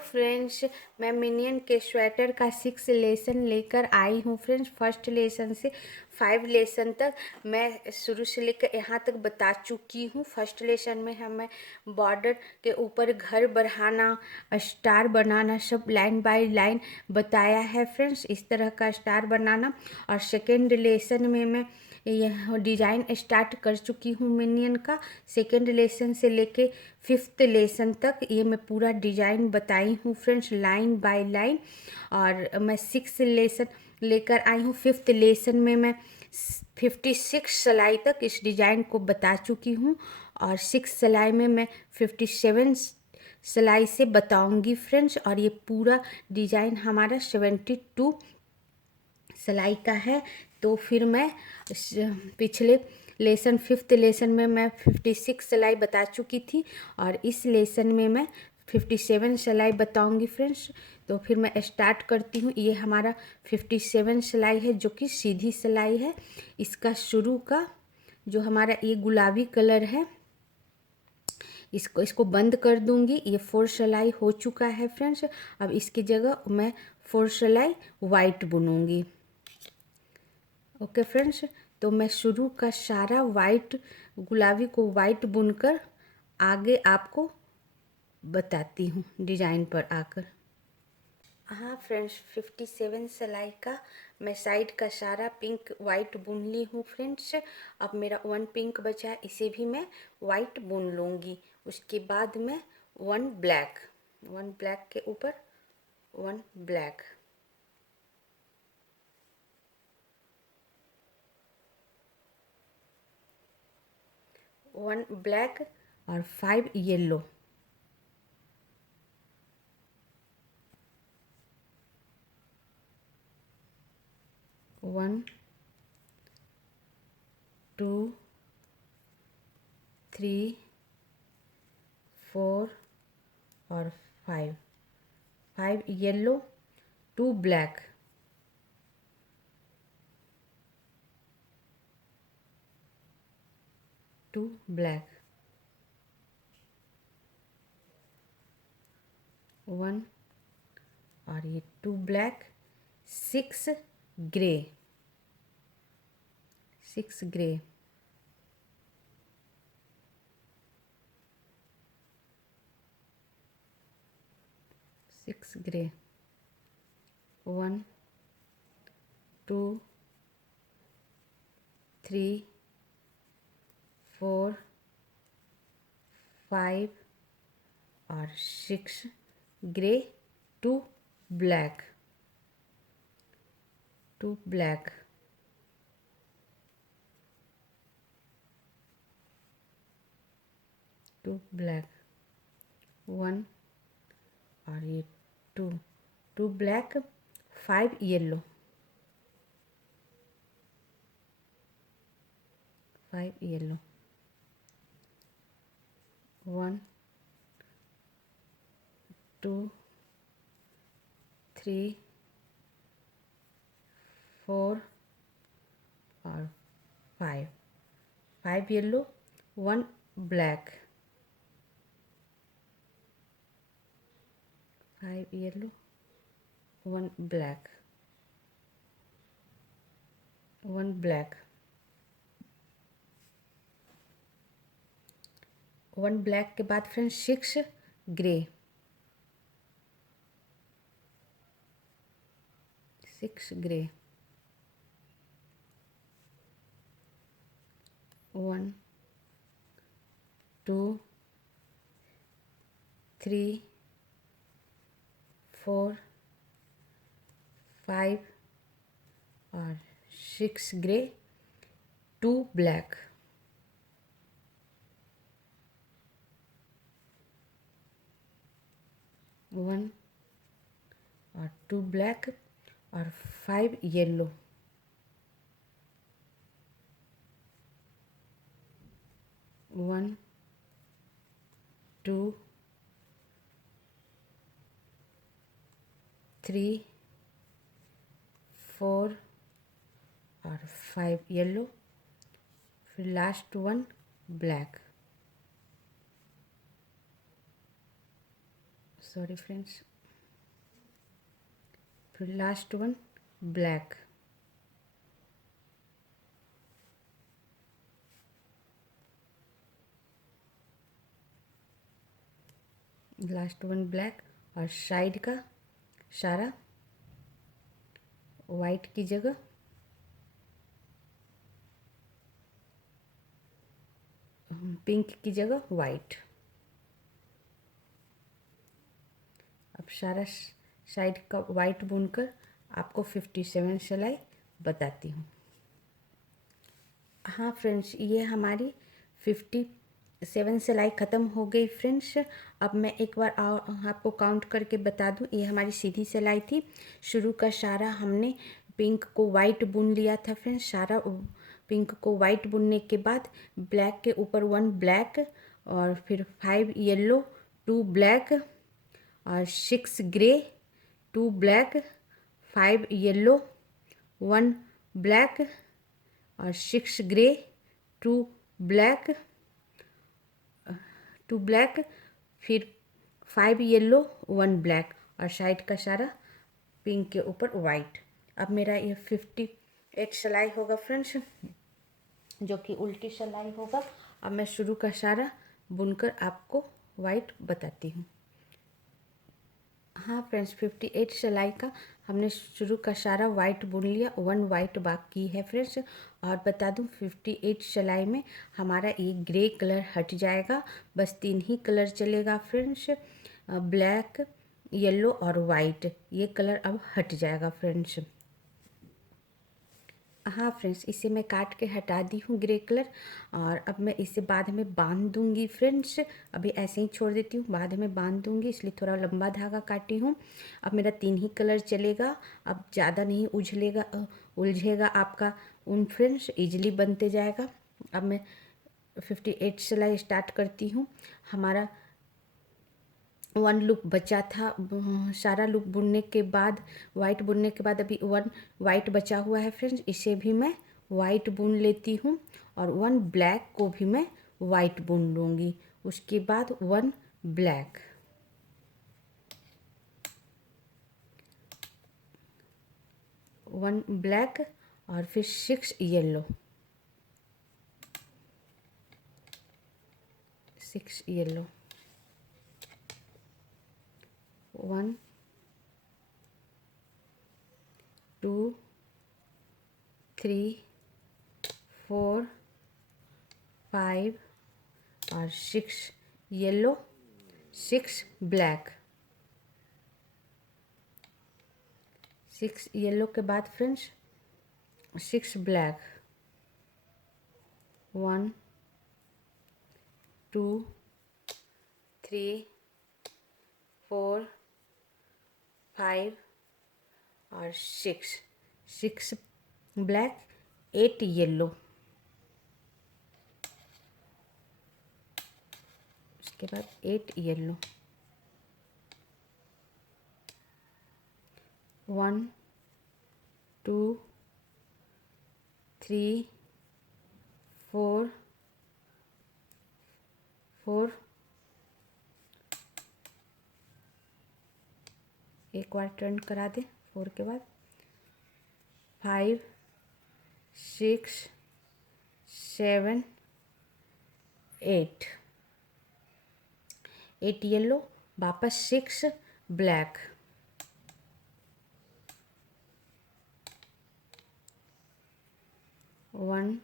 Friends, मैं minion के sweater का 6 लेसन लेकर आई हूँ फ्रेंड्स। फर्स्ट लेसन से 5 लेसन तक मैं शुरू से लेकर यहाँ तक बता चुकी हूँ। फर्स्ट लेसन में हमें बॉर्डर के ऊपर घर बढ़ाना, स्टार बनाना, सब लाइन बाय लाइन बताया है फ्रेंड्स, इस तरह का स्टार बनाना। और सेकेंड लेसन में मैं यह डिज़ाइन स्टार्ट कर चुकी हूँ मिनियन का। सेकेंड लेसन से लेके 5th लेसन तक ये मैं पूरा डिज़ाइन बताई हूँ फ्रेंड्स, लाइन बाय लाइन। और मैं 6 लेसन लेकर आई हूँ। 5th लेसन में मैं 56 सिलाई तक इस डिज़ाइन को बता चुकी हूँ। और 6 सिलाई में मैं 57 सिलाई से बताऊंगी फ्रेंड्स। और ये पूरा डिज़ाइन हमारा 72 सिलाई का है। तो फिर मैं पिछले लेसन 5th लेसन में मैं 56 सिलाई बता चुकी थी और इस लेसन में मैं 57 सिलाई बताऊंगी फ्रेंड्स। तो फिर मैं स्टार्ट करती हूँ। ये हमारा 57 सिलाई है जो कि सीधी सिलाई है। इसका शुरू का जो हमारा ये गुलाबी कलर है, इसको बंद कर दूंगी। ये 4 सिलाई हो चुका है फ्रेंड्स। अब इसकी जगह मैं 4 सिलाई वाइट बुनूंगी। ओके फ्रेंड्स, तो मैं शुरू का सारा वाइट, गुलाबी को वाइट बुनकर आगे आपको बताती हूँ डिज़ाइन पर आकर। हाँ फ्रेंड्स, 57 सिलाई का मैं साइड का सारा पिंक वाइट बुन ली हूँ फ्रेंड्स। अब मेरा 1 पिंक बचा है, इसे भी मैं वाइट बुन लूँगी। उसके बाद मैं 1 ब्लैक के ऊपर 1 ब्लैक, 1 ब्लैक और 5 येलो, 1 2 3 4 और 5 येलो, 2 ब्लैक, 2 ब्लैक, 1 और ये 2 ब्लैक, 6 ग्रे, 6 ग्रे, 6 ग्रे, 1 2 3 4 5 और 6 ग्रे, 2 ब्लैक, 2 ब्लैक, 2 ब्लैक, 1 और ये 2 ब्लैक, 5 येलो, 5 येलो, 1 2 3 4 और 5 yellow, 1 black, 5 yellow, 1 black, 1 black, 1 black के बाद फ्रेंड्स 6 ग्रे, 6 ग्रे, 1 2 3 4 5 और 6 ग्रे, 2 ब्लैक, 1 और 2 ब्लैक और 5 येलो, 1 2 3 4 और 5 येलो, फिर लास्ट 1 ब्लैक, सॉरी फ्रेंड्स, फिर last one black, last one black, और साइड का सारा वाइट की जगह पिंक की जगह वाइट। अब सारा साइड का वाइट बुनकर आपको 57 सिलाई बताती हूँ। हाँ फ्रेंड्स, ये हमारी 57 सिलाई ख़त्म हो गई फ्रेंड्स। अब मैं एक बार आपको काउंट करके बता दूँ। ये हमारी सीधी सिलाई थी। शुरू का सारा हमने पिंक को वाइट बुन लिया था फ्रेंड्स। सारा पिंक को वाइट बुनने के बाद ब्लैक के ऊपर 1 ब्लैक, और फिर 5 येलो, 2 ब्लैक, और 6 ग्रे, 2 ब्लैक, 5 येलो, 1 ब्लैक, और 6 ग्रे, 2 ब्लैक, 2 ब्लैक, फिर 5 येलो, 1 ब्लैक, और साइड का सारा पिंक के ऊपर वाइट। अब मेरा ये 58 सिलाई होगा फ्रेंड्स, जो कि उल्टी सिलाई होगा। अब मैं शुरू का सारा बुनकर आपको वाइट बताती हूँ। हाँ फ्रेंड्स, 58 सिलाई का हमने शुरू का सारा वाइट बुन लिया, 1 वाइट बाकी है फ्रेंड्स। और बता दूं 58 सिलाई में हमारा ये ग्रे कलर हट जाएगा। बस 3 ही कलर चलेगा फ्रेंड्स, ब्लैक, येलो और वाइट। ये कलर अब हट जाएगा फ्रेंड्स। हाँ फ्रेंड्स, इसे मैं काट के हटा दी हूँ ग्रे कलर, और अब मैं इसे बाद में बांध दूँगी फ्रेंड्स। अभी ऐसे ही छोड़ देती हूँ, बाद में बांध दूँगी, इसलिए थोड़ा लंबा धागा काटी हूँ। अब मेरा 3 ही कलर चलेगा। अब ज़्यादा नहीं उलझेगा आपका ऊन फ्रेंड्स, ईजिली बनते जाएगा। अब मैं 58 सिलाई स्टार्ट करती हूँ। हमारा 1 लूप बचा था, सारा लूप बुनने के बाद, वाइट बुनने के बाद अभी 1 वाइट बचा हुआ है फ्रेंड्स। इसे भी मैं वाइट बुन लेती हूँ, और 1 ब्लैक को भी मैं वाइट बुन लूँगी। उसके बाद 1 ब्लैक, 1 ब्लैक, और फिर 6 येलो, 6 येलो, 1 2 3 4 5 और 6 येलो, 6 ब्लैक। 6 येलो के बाद फ्रेंड्स 6 ब्लैक, 1 2 3 4 5 और 6 ब्लैक, 8 येलो। उसके बाद 8 येलो, 1 2 3 4 एक बार टर्न करा दे 4 के बाद, 5 6 7 8 येलो, वापस 6 ब्लैक, 1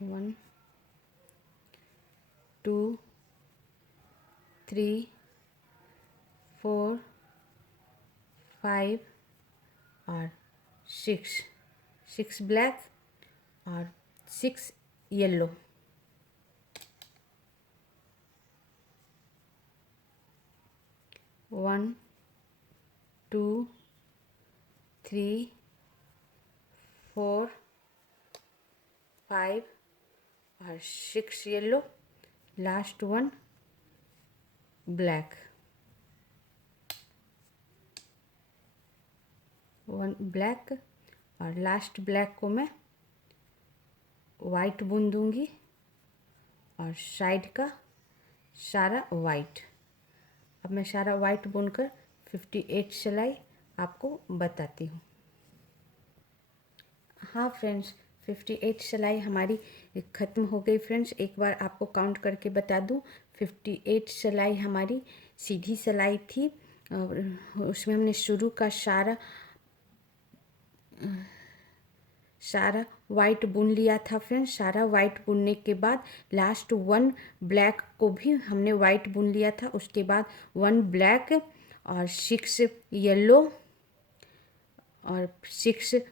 1 2 3 4 5 और 6 ब्लैक और 6 येलो, 1 2 3 4 5 और 6 येलो, लास्ट 1 ब्लैक, 1 ब्लैक, और लास्ट ब्लैक को मैं वाइट बुन दूंगी और साइड का सारा वाइट। अब मैं सारा वाइट बुनकर 58 सिलाई आपको बताती हूँ। हाँ फ्रेंड्स, 58 सिलाई हमारी ख़त्म हो गई फ्रेंड्स। एक बार आपको काउंट करके बता दूँ, 58 सिलाई हमारी सीधी सिलाई थी और उसमें हमने शुरू का सारा वाइट बुन लिया था फ्रेंड्स। सारा वाइट बुनने के बाद लास्ट 1 ब्लैक को भी हमने वाइट बुन लिया था। उसके बाद 1 ब्लैक और 6 येलो और 6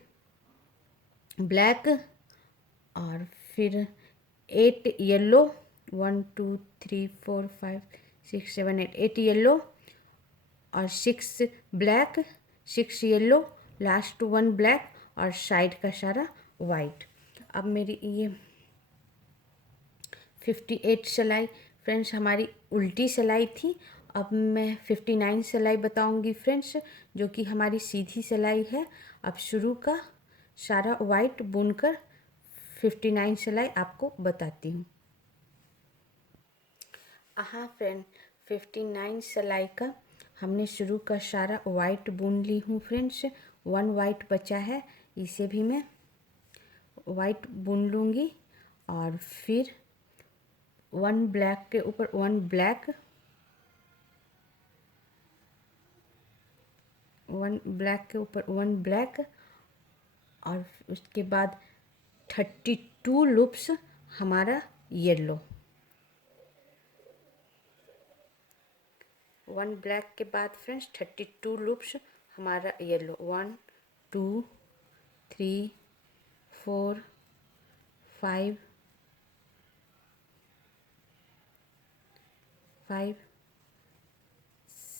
ब्लैक और फिर 8 येलो, 1 2 3 4 5 6 7 8 येलो और 6 ब्लैक, 6 येलो, लास्ट 1 ब्लैक और साइड का सारा वाइट। अब मेरी ये 58 सिलाई फ्रेंड्स हमारी उल्टी सिलाई थी। अब मैं 59 सिलाई बताऊंगी फ्रेंड्स, जो कि हमारी सीधी सिलाई है। अब शुरू का सारा वाइट बुनकर 59 सिलाई आपको बताती हूँ। हाँ फ्रेंड, 59 सिलाई का हमने शुरू का सारा वाइट बुन ली हूँ फ्रेंड्स। 1 वाइट बचा है, इसे भी मैं वाइट बुन लूँगी और फिर 1 ब्लैक के ऊपर 1 ब्लैक, 1 ब्लैक के ऊपर 1 ब्लैक और उसके बाद 32 लूप्स हमारा येलो। 1 ब्लैक के बाद फ्रेंड्स 32 लूप्स हमारा येलो। 1 2 3 4 5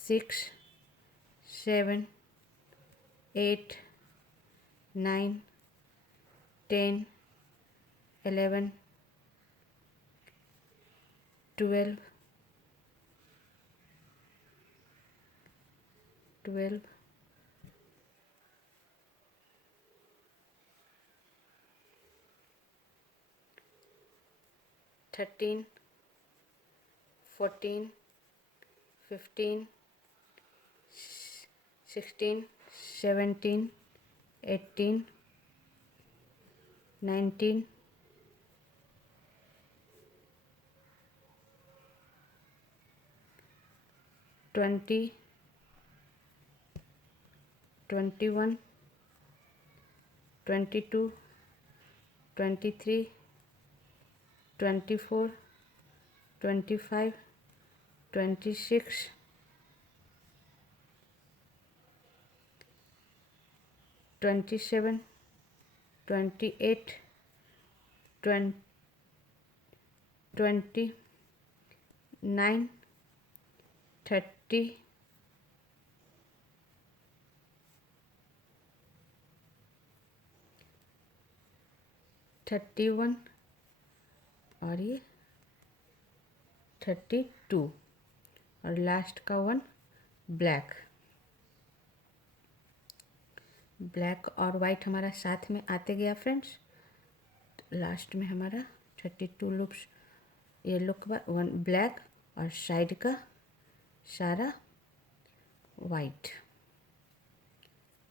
6 7 8 9 10 11 12 13 14 15 16 17 18 19 20 21 22 23 24 25 26 27 28 29 30 31 और ये 32 और लास्ट का 1 ब्लैक और वाइट हमारा साथ में आते गया फ्रेंड्स। लास्ट में हमारा 32 लूप्स येलो के बाद 1 ब्लैक और साइड का सारा वाइट।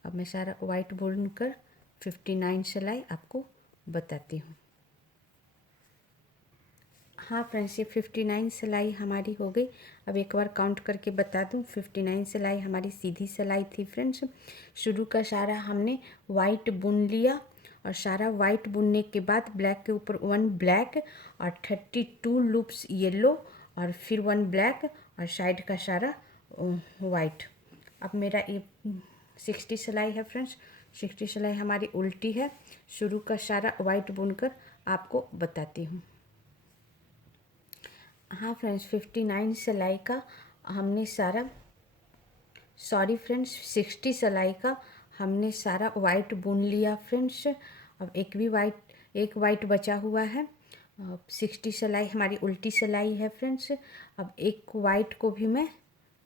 अब मैं सारा वाइट बुनकर 59 सिलाई आपको बताती हूँ। हाँ फ्रेंड्स, ये 59 सिलाई हमारी हो गई। अब एक बार काउंट करके बता दूँ, 59 सिलाई हमारी सीधी सिलाई थी फ्रेंड्स। शुरू का सारा हमने वाइट बुन लिया और सारा वाइट बुनने के बाद ब्लैक के ऊपर 1 ब्लैक और 32 लूप्स येलो और फिर 1 ब्लैक और साइड का सारा वाइट। अब मेरा ये 60 सिलाई है फ्रेंड्स। 60 सिलाई हमारी उल्टी है। शुरू का सारा वाइट बुनकर आपको बताती हूँ। हाँ फ्रेंड्स, 59 सिलाई का हमने सारा, सॉरी फ्रेंड्स, 60 सिलाई का हमने सारा वाइट बुन लिया फ्रेंड्स। अब एक वाइट बचा हुआ है। 60 सिलाई हमारी उल्टी सिलाई है फ्रेंड्स। अब एक वाइट को भी मैं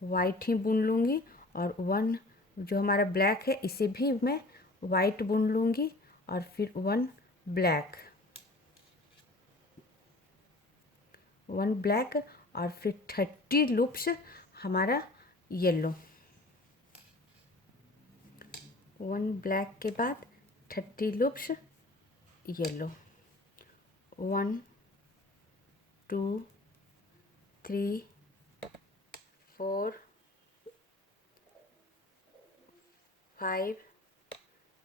वाइट ही बुन लूँगी और 1 जो हमारा ब्लैक है इसे भी मैं वाइट बुन लूँगी और फिर 1 ब्लैक 1 ब्लैक और फिर 30 लूप्स हमारा येलो। 1 ब्लैक के बाद 30 लूप्स येलो। 1 2 3 4 5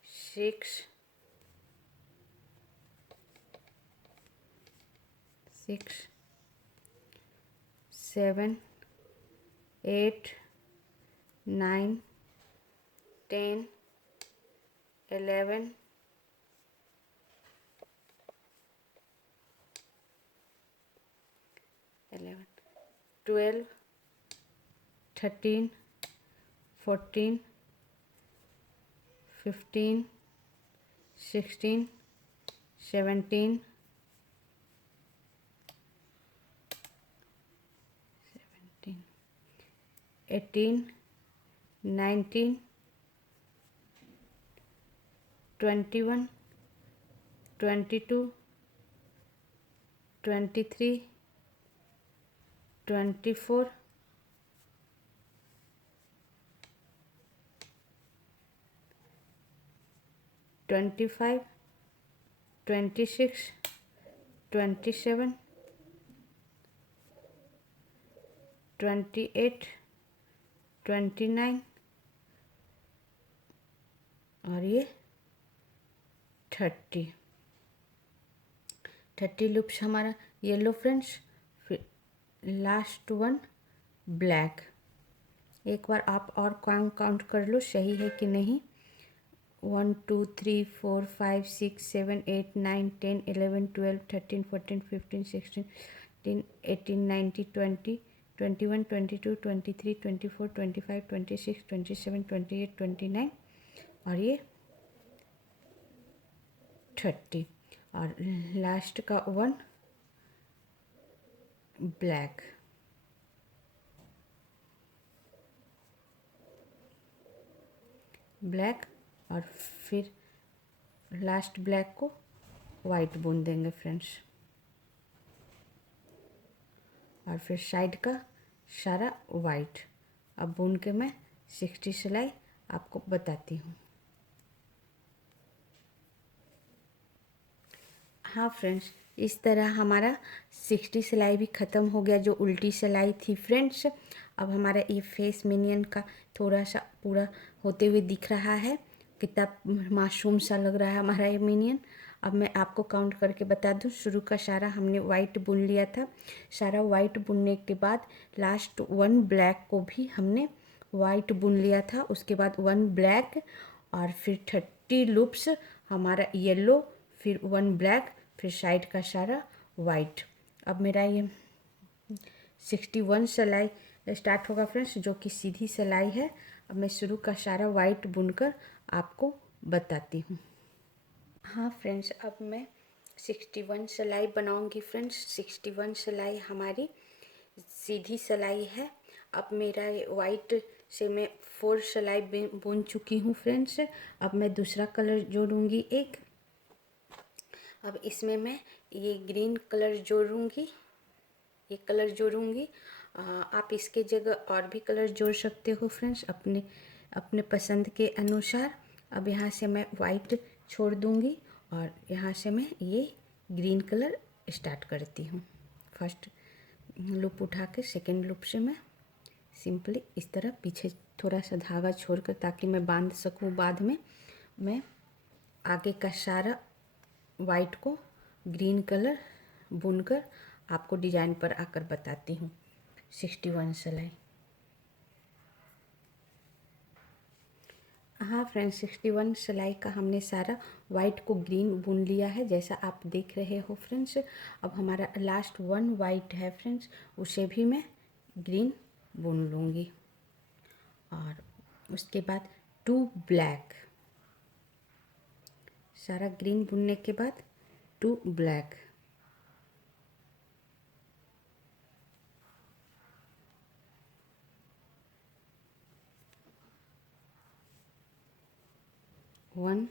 6 7 8 9 10 11 12 13 14 15 16 17 18 19 21 22 23 24 25 26 27 28 29 और ये 30 लूप्स हमारा येलो फ्रेंड्स। फिर लास्ट 1 ब्लैक। एक बार आप और काउंट कर लो सही है कि नहीं। 1 2 3 4 5 6 7 8 9 10 11 12 13 14 15 16 17 18 19 20 21 22 23 24 25 26 27 28 29 और ये 30 और लास्ट का 1 ब्लैक। और फिर लास्ट ब्लैक को वाइट बुन देंगे फ्रेंड्स। और फिर साइड का सारा वाइट। अब बुन के मैं 60 सिलाई आपको बताती हूँ। हाँ फ्रेंड्स, इस तरह हमारा 60 सिलाई भी ख़त्म हो गया, जो उल्टी सिलाई थी फ्रेंड्स। अब हमारा ये फेस मिनियन का थोड़ा सा पूरा होते हुए दिख रहा है। कितना मासूम सा लग रहा है हमारा ये मिनियन। अब मैं आपको काउंट करके बता दूं, शुरू का सारा हमने वाइट बुन लिया था। सारा वाइट बुनने के बाद लास्ट 1 ब्लैक को भी हमने वाइट बुन लिया था। उसके बाद 1 ब्लैक और फिर 30 लूप्स हमारा येलो, फिर 1 ब्लैक, फिर साइड का सारा वाइट। अब मेरा ये 61 सिलाई स्टार्ट होगा फ्रेंड्स, जो कि सीधी सिलाई है। अब मैं शुरू का सारा वाइट बुनकर आपको बताती हूँ। हाँ फ्रेंड्स, अब मैं 61 सिलाई बनाऊंगी फ्रेंड्स। 61 सिलाई हमारी सीधी सिलाई है। अब मेरा वाइट से मैं 4 सिलाई बुन चुकी हूँ फ्रेंड्स। अब मैं दूसरा कलर जोड़ूंगी एक। अब इसमें मैं ये ग्रीन कलर जोड़ूंगी, ये कलर जोड़ूंगी। आप इसके जगह और भी कलर जोड़ सकते हो फ्रेंड्स, अपने अपने पसंद के अनुसार। अब यहाँ से मैं वाइट छोड़ दूंगी और यहाँ से मैं ये ग्रीन कलर स्टार्ट करती हूँ। फर्स्ट लूप उठा के सेकेंड लूप से मैं सिंपली इस तरह पीछे थोड़ा सा धागा छोड़कर, ताकि मैं बांध सकूँ बाद में। मैं आगे का सारा वाइट को ग्रीन कलर बुनकर आपको डिजाइन पर आकर बताती हूँ। 61 सिलाई। हाँ फ्रेंड्स, 61 सिलाई का हमने सारा वाइट को ग्रीन बुन लिया है, जैसा आप देख रहे हो फ्रेंड्स। अब हमारा लास्ट 1 वाइट है फ्रेंड्स, उसे भी मैं ग्रीन बुन लूँगी। और उसके बाद 2 ब्लैक, सारा ग्रीन बुनने के बाद 2 ब्लैक। वन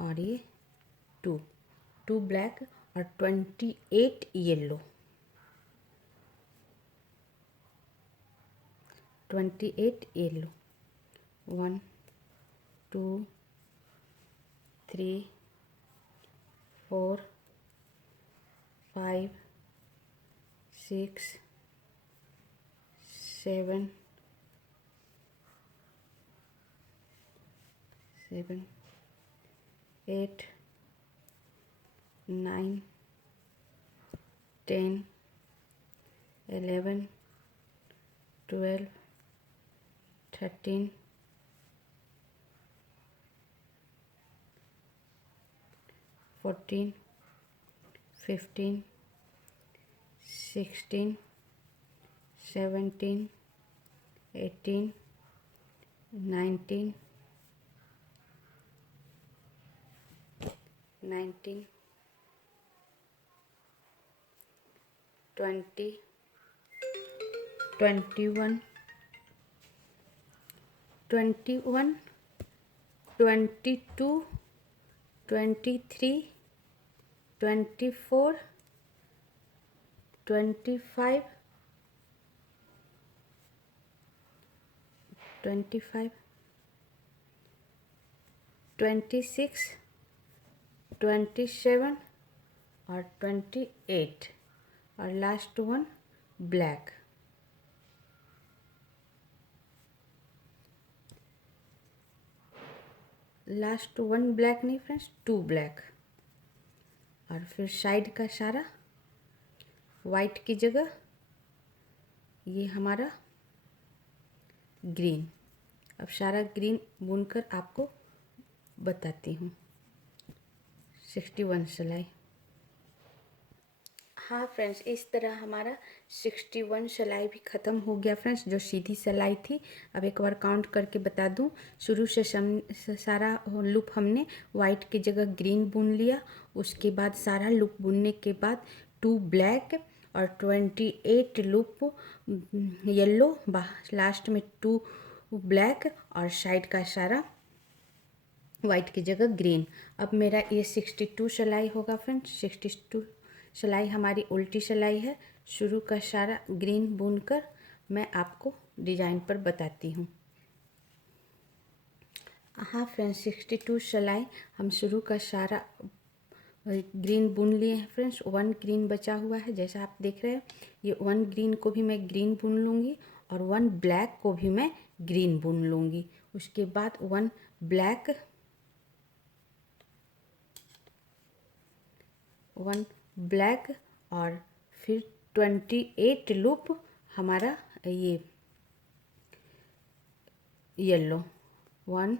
और ये 2 ब्लैक और 28 येलो। 28 येलो, 1 2 3 4 5 6 7 8 9 10 11 12 13 14 15 16 17 18 19 20 21 22 23 24 25 26 27 और 28 और last one black. Last one black नहीं फ्रेंड्स, 2 ब्लैक। और फिर साइड का सारा वाइट की जगह ये हमारा ग्रीन। अब सारा ग्रीन बुनकर आपको बताती हूँ। 61 सिलाई। हाँ फ्रेंड्स, इस तरह हमारा 61 सिलाई भी ख़त्म हो गया फ्रेंड्स, जो सीधी सिलाई थी। अब एक बार काउंट करके बता दूँ, शुरू से सारा लूप हमने वाइट की जगह ग्रीन बुन लिया। उसके बाद सारा लूप बुनने के बाद 2 ब्लैक और 28 लूप येलो, लास्ट में 2 ब्लैक और साइड का सारा वाइट की जगह ग्रीन। अब मेरा ये 62 सिलाई होगा फ्रेंड्स। 62 सिलाई हमारी उल्टी सिलाई है। शुरू का सारा ग्रीन बुनकर मैं आपको डिजाइन पर बताती हूँ। हाँ फ्रेंड्स, 62 सिलाई हम शुरू का सारा ग्रीन बुन लिए हैं फ्रेंड्स। 1 ग्रीन बचा हुआ है, जैसा आप देख रहे हैं। ये 1 ग्रीन को भी मैं ग्रीन बुन लूँगी और 1 ब्लैक को भी मैं ग्रीन बुन लूँगी। उसके बाद 1 ब्लैक, 1 ब्लैक और फिर 28 लूप हमारा ये येलो। 1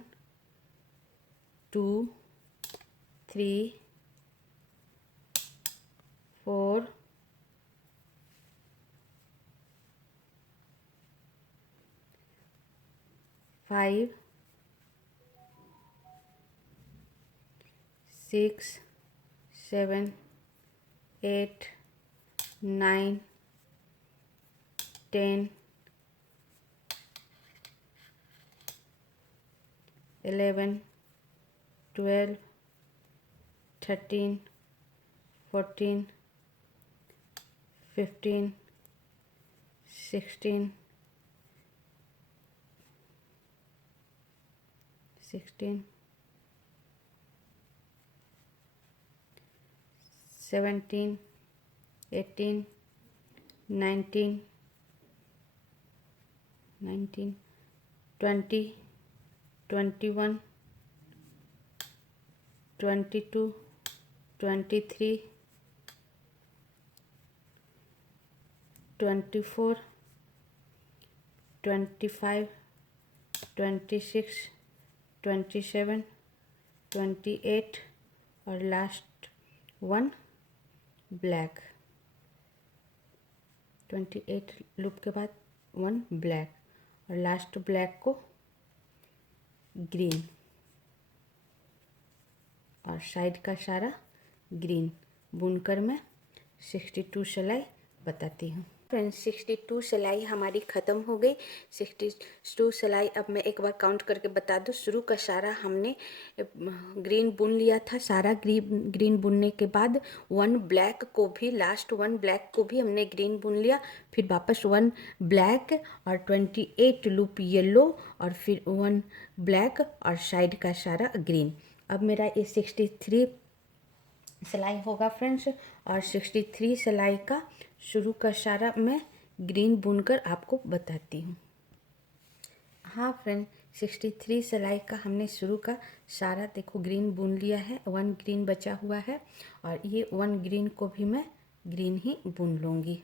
2 3 4 5 6 7 8 9 10 11 12 13 14 15 16 17 18 19 20 21 22 23 24 25 26 27 28 और लास्ट 1 ब्लैक। 28 लूप के बाद 1 ब्लैक और लास्ट ब्लैक को ग्रीन और साइड का सारा ग्रीन बुनकर मैं 62 सिलाई बताती हूँ। फ्रेंड्स 62 सिलाई हमारी ख़त्म हो गई। 62 सिलाई अब मैं एक बार काउंट करके बता दूँ। शुरू का सारा हमने ग्रीन बुन लिया था। सारा ग्रीन बुनने के बाद वन ब्लैक को भी, लास्ट वन ब्लैक को भी हमने ग्रीन बुन लिया। फिर वापस वन ब्लैक और 28 लूप येलो और फिर वन ब्लैक और साइड का सारा ग्रीन। अब मेरा ये 63 सिलाई होगा फ्रेंड्स। और 63 सिलाई का शुरू का सारा मैं ग्रीन बुनकर आपको बताती हूँ। हाँ फ्रेंड, 63 सिलाई का हमने शुरू का सारा देखो ग्रीन बुन लिया है। वन ग्रीन बचा हुआ है और ये वन ग्रीन को भी मैं ग्रीन ही बुन लूँगी।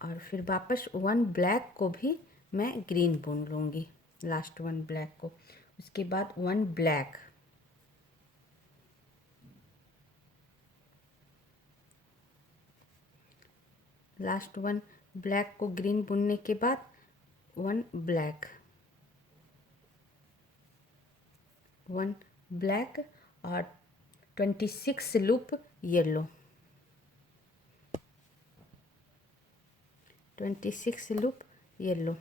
और फिर वापस वन ब्लैक को भी मैं ग्रीन बुन लूँगी, लास्ट वन ब्लैक को। उसके बाद one black, last one black को ग्रीन बुनने के बाद वन ब्लैक, वन ब्लैक और 26 लूप येलो, 26 लूप येलो।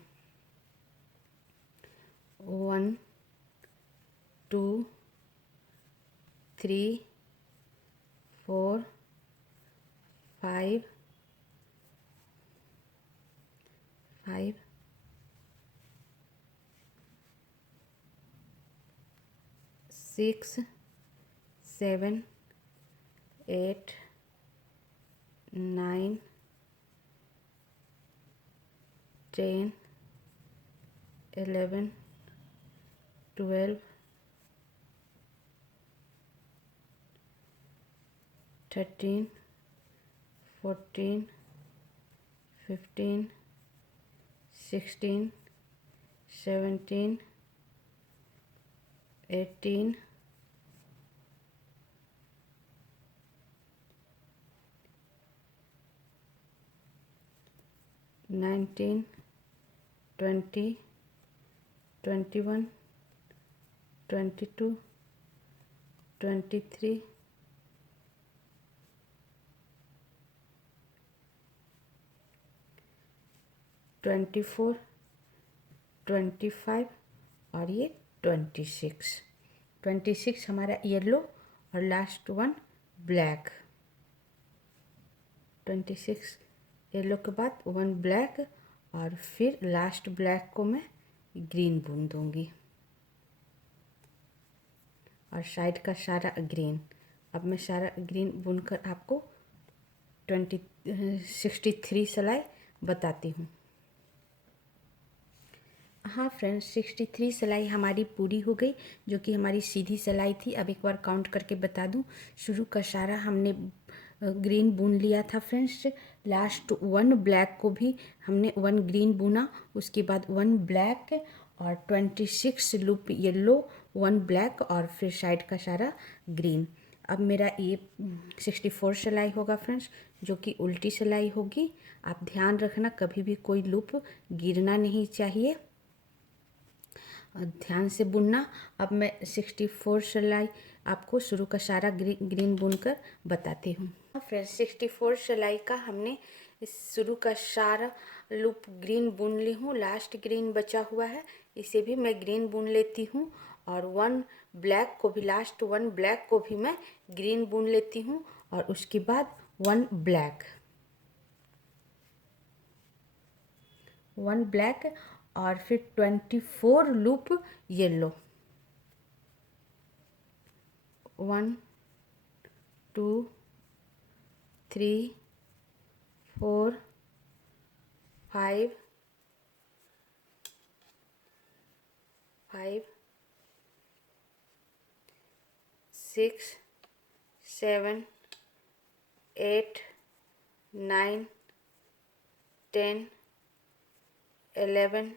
1 2 3 4 5 5 6 7 8 9 10 11 12 13 14 15 16 17 18 19 20 21 22 23 24 25 और ये 26 हमारा येलो और लास्ट वन ब्लैक। 26 येलो के बाद वन ब्लैक और फिर लास्ट ब्लैक को मैं ग्रीन बुन दूंगी और साइड का सारा ग्रीन। अब मैं सारा ग्रीन बुनकर आपको 63 सिलाई बताती हूँ। हाँ फ्रेंड्स, 63 सिलाई हमारी पूरी हो गई, जो कि हमारी सीधी सिलाई थी। अब एक बार काउंट करके बता दूँ। शुरू का सारा हमने ग्रीन बुन लिया था फ्रेंड्स। लास्ट वन ब्लैक को भी हमने वन ग्रीन बुना। उसके बाद वन ब्लैक और 26 लूप येलो, वन ब्लैक और फिर साइड का सारा ग्रीन। अब मेरा ये 64 सिलाई होगा फ्रेंड्स, जो कि उल्टी सिलाई होगी। आप ध्यान रखना, कभी भी कोई लूप गिरना नहीं चाहिए, ध्यान से बुनना। अब मैं 64 सिलाई आपको शुरू का सारा ग्रीन बुनकर बताती हूँ। फ्रेंड्स, 64 सिलाई का हमने इस शुरू का सारा लूप ग्रीन बुन ली हूँ। लास्ट ग्रीन बचा हुआ है, इसे भी मैं ग्रीन बुन लेती हूँ। और वन ब्लैक को भी, लास्ट वन ब्लैक को भी मैं ग्रीन बुन लेती हूँ। और उसके बाद वन ब्लैक, वन ब्लैक और फिर 24 लूप येलो। 1 2 3 4 5 5 6 7 8 9 10 11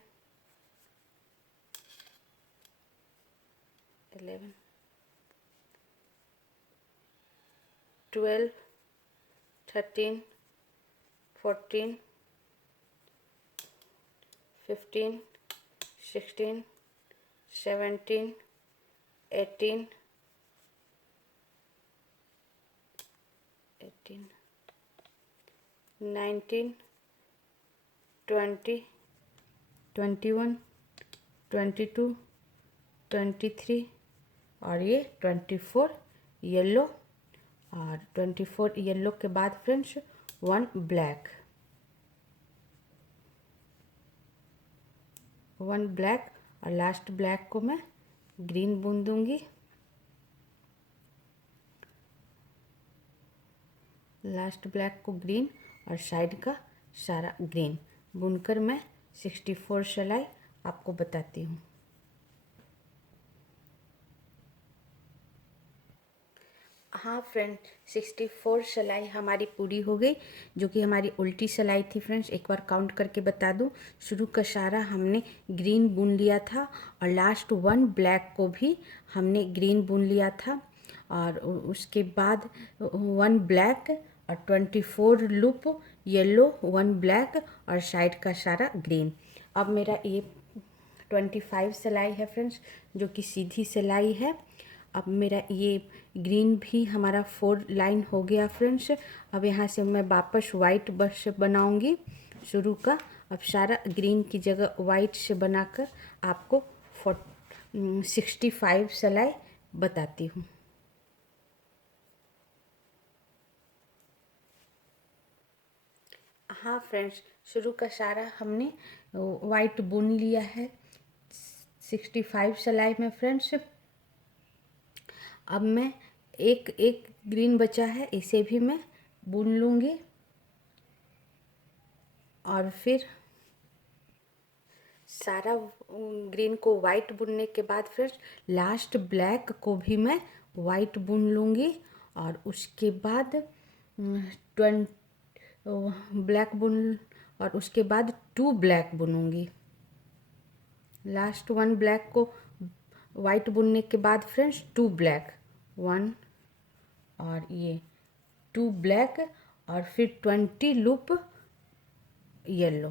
12 13 14 15 16 17 18 18 19, 20, 21, 22, 23 और ये 24 येलो। और 24 येलो के बाद फ्रेंड्स 1 ब्लैक, 1 ब्लैक और लास्ट ब्लैक को मैं ग्रीन बुन दूंगी। लास्ट ब्लैक को ग्रीन और साइड का सारा ग्रीन बुनकर मैं 64 सिलाई आपको बताती हूँ। हाँ फ्रेंड, 64 सिलाई हमारी पूरी हो गई, जो कि हमारी उल्टी सिलाई थी फ्रेंड्स। एक बार काउंट करके बता दूँ, शुरू का सारा हमने ग्रीन बुन लिया था और लास्ट 1 ब्लैक को भी हमने ग्रीन बुन लिया था। और उसके बाद 1 ब्लैक और 24 लूप येलो, 1 ब्लैक और साइड का सारा ग्रीन। अब मेरा ये 25 सिलाई है फ्रेंड्स, जो कि सीधी सिलाई है। अब मेरा ये ग्रीन भी हमारा 4 लाइन हो गया फ्रेंड्स। अब यहाँ से मैं वापस वाइट बस बनाऊंगी शुरू का। अब सारा ग्रीन की जगह वाइट से बनाकर आपको 65 सिलाई बताती हूँ। हाँ फ्रेंड्स, शुरू का सारा हमने वाइट बुन लिया है 65 सिलाई में फ्रेंड्स। अब मैं एक ग्रीन बचा है, इसे भी मैं बुन लूँगी और फिर सारा ग्रीन को वाइट बुनने के बाद फिर लास्ट ब्लैक को भी मैं वाइट बुन लूँगी। और उसके बाद 20 ब्लैक बुन और उसके बाद 2 ब्लैक बुनूँगी। लास्ट 1 ब्लैक को वाइट बुनने के बाद फ्रेंड्स 2 ब्लैक, 1 और ये 2 ब्लैक और फिर 20 लूप येलो,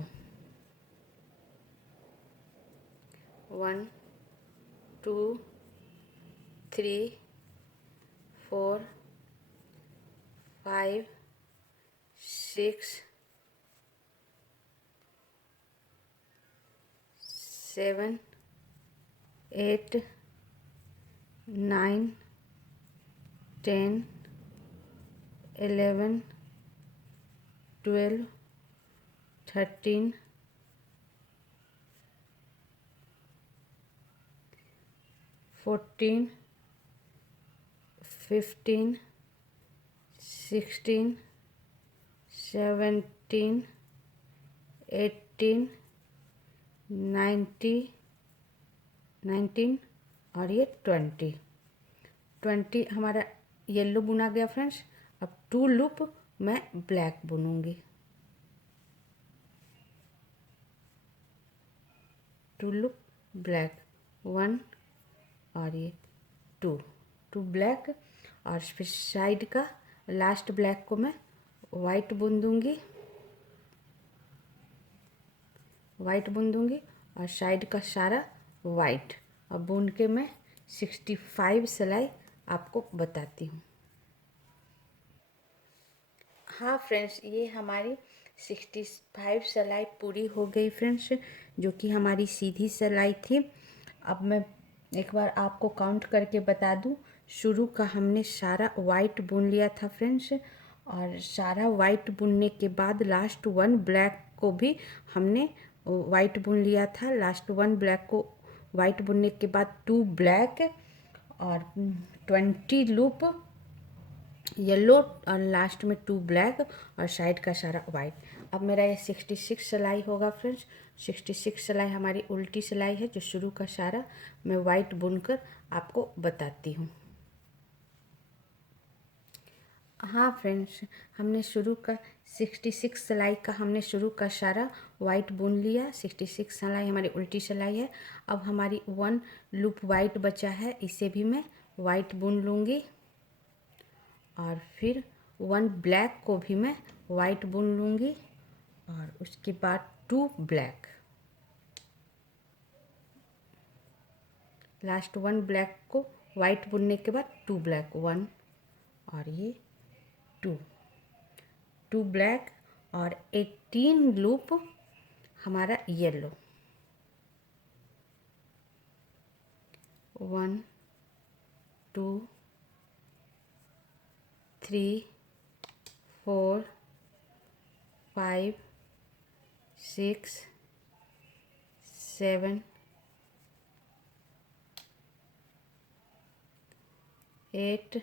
1 2 3 4 5 6 7 8 9 10 11 12 13 14 15 16 17 18 19 और ये 20 हमारा येलो बुना गया फ्रेंड्स। अब 2 लूप मैं ब्लैक बुनूंगी, 2 लूप ब्लैक, 1 और ये 2 ब्लैक और फिर साइड का लास्ट ब्लैक को मैं वाइट बुन दूंगी, और साइड का सारा वाइट। अब बुन के मैं 65 सिलाई आपको बताती हूँ। हाँ फ्रेंड्स, ये हमारी 65 सिलाई पूरी हो गई फ्रेंड्स, जो कि हमारी सीधी सिलाई थी। अब मैं एक बार आपको काउंट करके बता दूँ, शुरू का हमने सारा वाइट बुन लिया था फ्रेंड्स, और सारा वाइट बुनने के बाद लास्ट 1 ब्लैक को भी हमने वाइट बुन लिया था। लास्ट 1 ब्लैक को वाइट बुनने के बाद 2 ब्लैक और 20 लूप येलो और लास्ट में 2 ब्लैक और साइड का सारा वाइट। अब मेरा ये 66 सिलाई होगा फ्रेंड्स। 66 सिलाई हमारी उल्टी सिलाई है, जो शुरू का सारा मैं वाइट बुनकर आपको बताती हूँ। हाँ फ्रेंड्स, हमने शुरू का 66 सिलाई का हमने शुरू का सारा वाइट बुन लिया। 66 सिलाई हमारी उल्टी सिलाई है। अब हमारी 1 लूप वाइट बचा है, इसे भी मैं वाइट बुन लूँगी और फिर 1 ब्लैक को भी मैं वाइट बुन लूँगी और उसके बाद 2 ब्लैक, लास्ट 1 ब्लैक को वाइट बुनने के बाद 2 ब्लैक, 1 और ये 2 ब्लैक और 18 लूप हमारा येलो। 1 2 3 4 5 6 7 8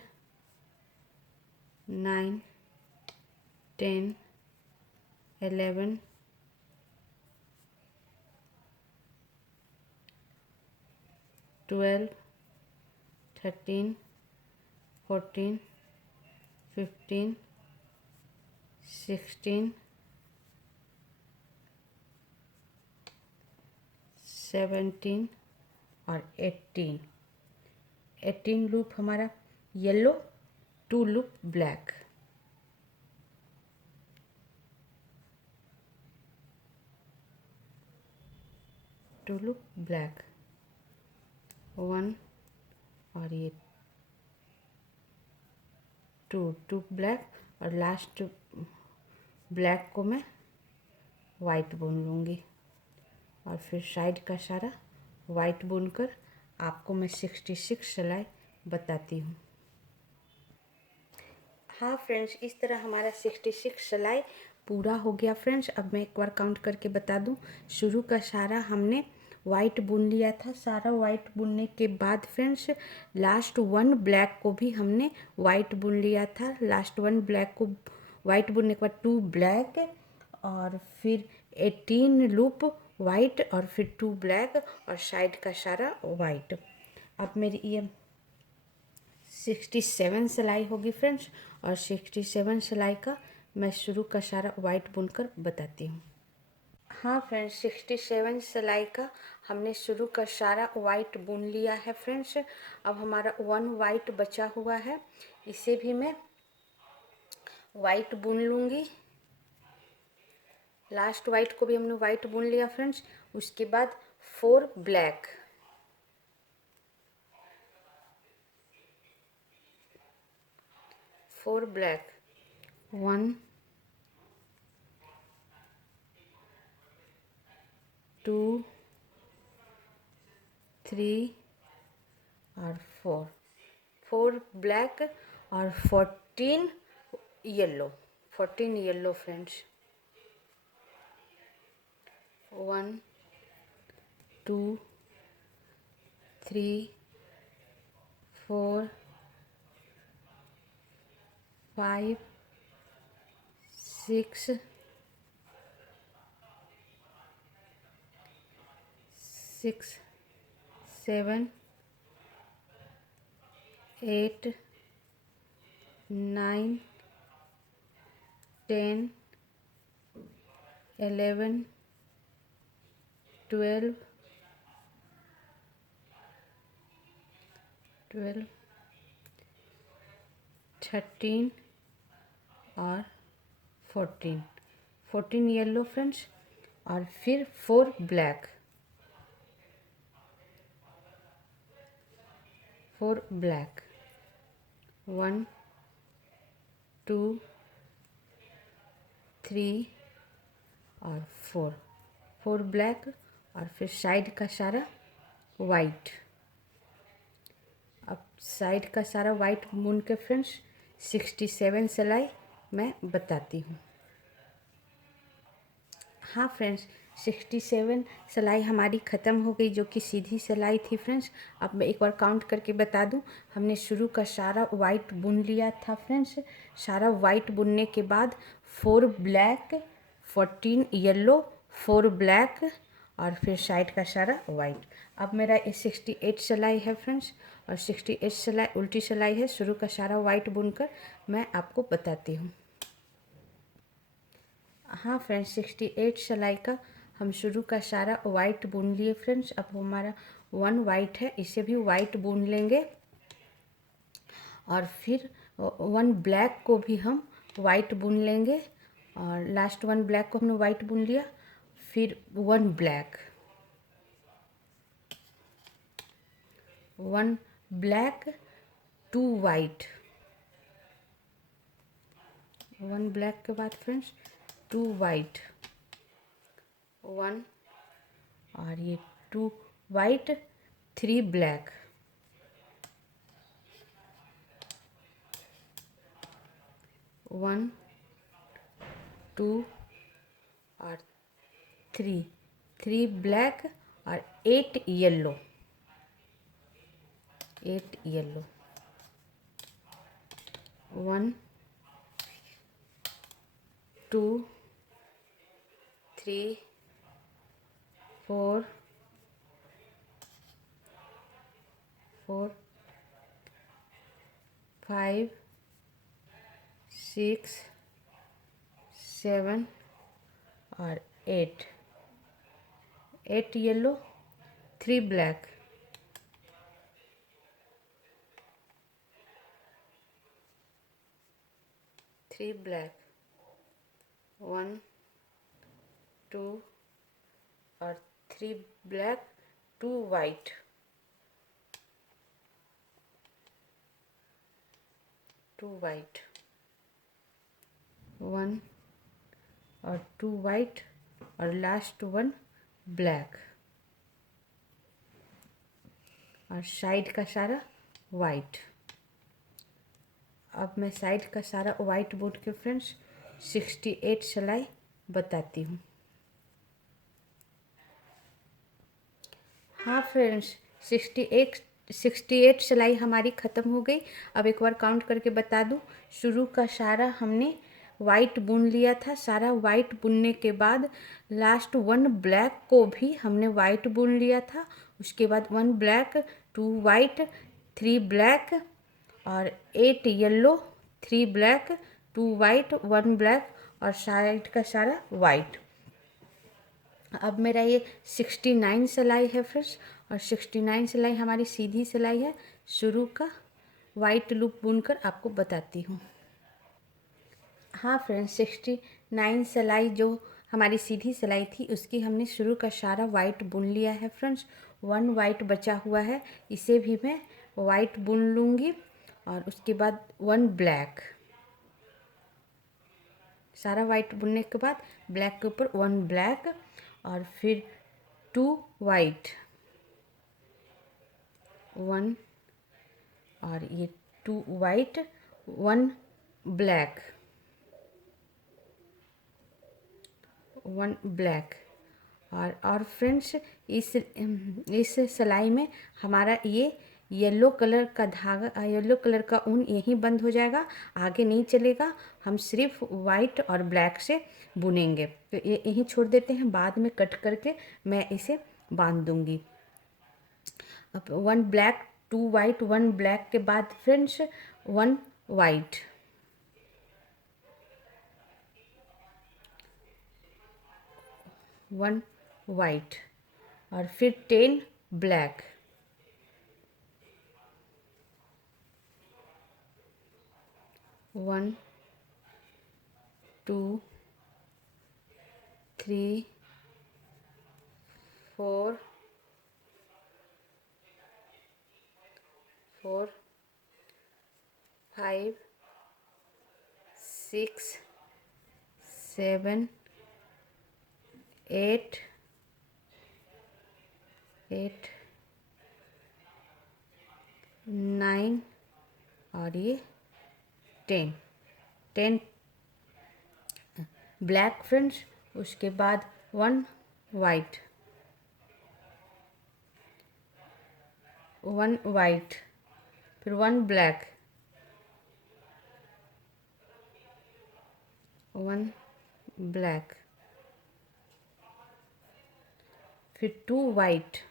9 10 11 12 13 14 15 16 17 और 18 लूप हमारा yellow, 2 loop black. Two loop black, 1 और ये 2 ब्लैक, और लास्ट ब्लैक को मैं वाइट बुन लूँगी और फिर साइड का सारा वाइट बुनकर आपको मैं 66 सिलाई बताती हूँ। हाँ फ्रेंड्स, इस तरह हमारा 66 सिलाई पूरा हो गया फ्रेंड्स। अब मैं एक बार काउंट करके बता दूँ। शुरू का सारा हमने वाइट बुन लिया था। सारा वाइट बुनने के बाद फ्रेंड्स लास्ट 1 ब्लैक को भी हमने वाइट बुन लिया था। लास्ट 1 ब्लैक को वाइट बुनने के बाद 2 ब्लैक और फिर 18 लूप वाइट और फिर 2 ब्लैक और साइड का सारा वाइट। अब मेरी ये 67 सिलाई होगी फ्रेंड्स, और 67 सिलाई का मैं शुरू का सारा वाइट बुनकर बताती हूँ। हाँ फ्रेंड्स, 67 सिलाई का हमने शुरू का सारा वाइट बुन लिया है फ्रेंड्स। अब हमारा 1 वाइट बचा हुआ है, इसे भी मैं वाइट बुन लूँगी। लास्ट वाइट को भी हमने वाइट बुन लिया फ्रेंड्स। उसके बाद 4 ब्लैक, 4 ब्लैक, 1 2 3 और 4 ब्लैक और 14 येलो, 14 येलो फ्रेंड्स। 1 2 3 4 5 6 7 8 9 10 11 12 13 और 14 येलो फ्रेंड्स, और फिर 4 ब्लैक, 4 ब्लैक, 1 2 3 और 4 ब्लैक और फिर साइड का सारा वाइट। अब साइड का सारा वाइट बुन के फ्रेंड्स 67 सिलाई मैं बताती हूँ। हाँ फ्रेंड्स, 67 सिलाई हमारी ख़त्म हो गई, जो कि सीधी सिलाई थी फ्रेंड्स। अब मैं एक बार काउंट करके बता दूँ। हमने शुरू का सारा वाइट बुन लिया था फ्रेंड्स। सारा वाइट बुनने के बाद 4 ब्लैक, 14 येलो, 4 ब्लैक और फिर साइड का सारा वाइट। अब मेरा ये 68 सिलाई है फ्रेंड्स, और 68 सिलाई उल्टी सिलाई है। शुरू का सारा वाइट बुनकर मैं आपको बताती हूँ। हाँ फ्रेंड्स, 68 सिलाई का हम शुरू का सारा वाइट बुन लिए फ्रेंड्स। अब हमारा 1 वाइट है, इसे भी वाइट बुन लेंगे और फिर 1 ब्लैक को भी हम वाइट बुन लेंगे। और लास्ट 1 ब्लैक को हमने वाइट बुन लिया, फिर 1 ब्लैक, 1 ब्लैक, 2 वाइट, 1 ब्लैक के बाद फ्रेंड्स 2 वाइट, 1 और ये 2 वाइट, 3 ब्लैक, 1 2 और 3 ब्लैक और 8 येलो, 8 येलो, 1 2 3 4 5 6 7 और 8 येलो, 3 ब्लैक, 3 ब्लैक, 1 2 और 3 ब्लैक, 2 वाइट, 2 वाइट, 1 और 2 वाइट और लास्ट 1 ब्लैक और साइड का सारा वाइट। अब मैं साइड का सारा वाइट बोर्ड के फ्रेंड्स 68 सिलाई बताती हूँ। हाँ फ्रेंड्स, 68 सिलाई हमारी ख़त्म हो गई। अब एक बार काउंट करके बता दूँ, शुरू का सारा हमने वाइट बुन लिया था। सारा वाइट बुनने के बाद लास्ट 1 ब्लैक को भी हमने वाइट बुन लिया था। उसके बाद 1 ब्लैक, 2 वाइट, 3 ब्लैक और 8 येलो, 3 ब्लैक, 2 वाइट, 1 ब्लैक और साइड का सारा वाइट। अब मेरा ये 69 सिलाई है फ्रेंड्स, और 69 सिलाई हमारी सीधी सिलाई है। शुरू का वाइट लूप बुनकर आपको बताती हूँ। हाँ फ्रेंड्स, 69 सिलाई जो हमारी सीधी सिलाई थी उसकी हमने शुरू का सारा वाइट बुन लिया है फ्रेंड्स। 1 वाइट बचा हुआ है, इसे भी मैं वाइट बुन लूँगी और उसके बाद 1 ब्लैक। सारा वाइट बुनने के बाद ब्लैक के ऊपर 1 ब्लैक और फिर 2 वाइट, 1 और ये 2 वाइट, 1 ब्लैक, 1 ब्लैक और फ्रेंड्स इस सिलाई में हमारा ये येलो कलर का धागा, येलो कलर का ऊन यहीं बंद हो जाएगा, आगे नहीं चलेगा। हम सिर्फ वाइट और ब्लैक से बुनेंगे, तो ये यहीं छोड़ देते हैं। बाद में कट करके मैं इसे बांध दूंगी। अब 1 ब्लैक, 2 वाइट, 1 ब्लैक के बाद फ्रेंड्स 1 वाइट, 1 वाइट और फिर 10 ब्लैक, 1 2 3 4 5 6 7 8 9 और ये 10 ब्लैक फ्रेंड्स। उसके बाद 1 वाइट, 1 वाइट, फिर 1 ब्लैक, 1 ब्लैक, फिर 2 वाइट,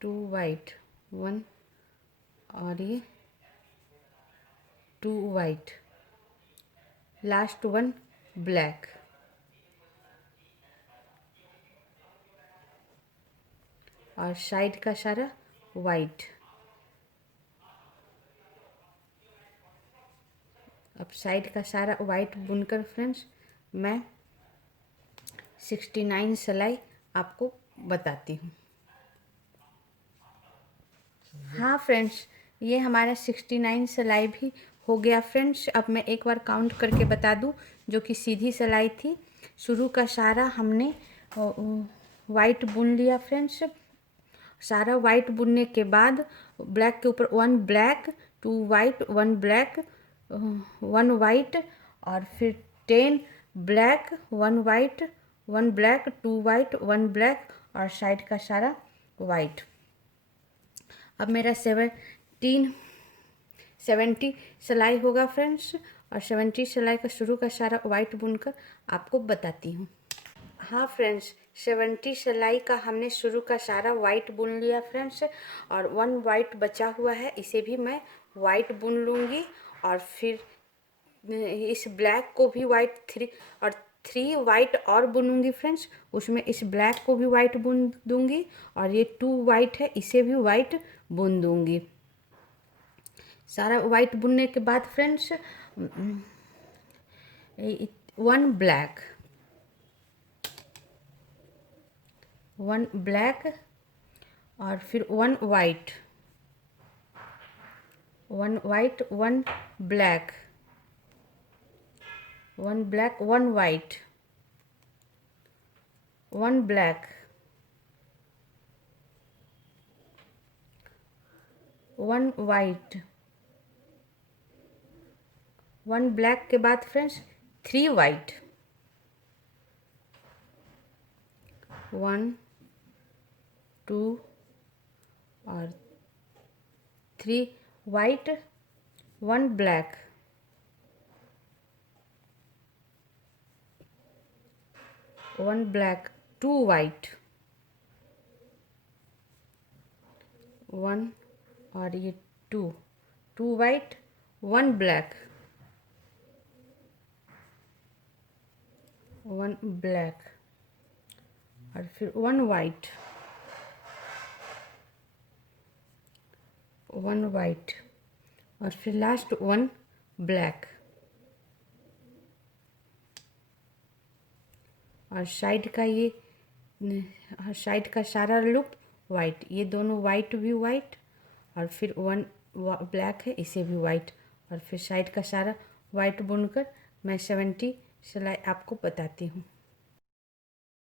2 वाइट, 1 और ये 2 वाइट, लास्ट 1 ब्लैक और साइड का सारा वाइट। अब साइड का सारा वाइट बुनकर फ्रेंड्स मैं 69 सिलाई आपको बताती हूँ। हाँ फ्रेंड्स, ये हमारा 69 सिलाई भी हो गया फ्रेंड्स। अब मैं एक बार काउंट करके बता दूं, जो कि सीधी सिलाई थी। शुरू का सारा हमने वाइट बुन लिया फ्रेंड्स। सारा वाइट बुनने के बाद ब्लैक के ऊपर 1 ब्लैक 2 वाइट 1 ब्लैक 1 वाइट, और फिर 10 black 1 white 1 black 2 white 1 black, और साइड का सारा वाइट। अब मेरा 70 सिलाई होगा फ्रेंड्स, और 70 सिलाई का शुरू का सारा वाइट बुनकर आपको बताती हूँ। हाँ फ्रेंड्स, 70 सिलाई का हमने शुरू का सारा वाइट बुन लिया फ्रेंड्स, और 1 वाइट बचा हुआ है, इसे भी मैं वाइट बुन लूँगी। और फिर इस ब्लैक को भी वाइट 3 वाइट और बुनूंगी फ्रेंड्स, उसमें इस ब्लैक को भी वाइट बुन दूंगी, और ये 2 वाइट है, इसे भी वाइट बुन दूंगी। सारा वाइट बुनने के बाद फ्रेंड्स 1 ब्लैक 1 ब्लैक, और फिर 1 white 1 white 1 black 1 black 1 white 1 black 1 white 1 black के बाद फ्रेंड्स 3 वाइट 1 2 और 3 वाइट 1 ब्लैक 1 ब्लैक 2 वाइट 1, और ये 2 वाइट 1 ब्लैक 1 ब्लैक, और फिर 1 वाइट 1 वाइट, और फिर लास्ट 1 ब्लैक, और साइड का ये साइड का सारा लूप वाइट, ये दोनों वाइट भी वाइट, और फिर 1 ब्लैक है, इसे भी वाइट, और फिर साइड का सारा वाइट बुनकर मैं 70 सिलाई आपको बताती हूँ।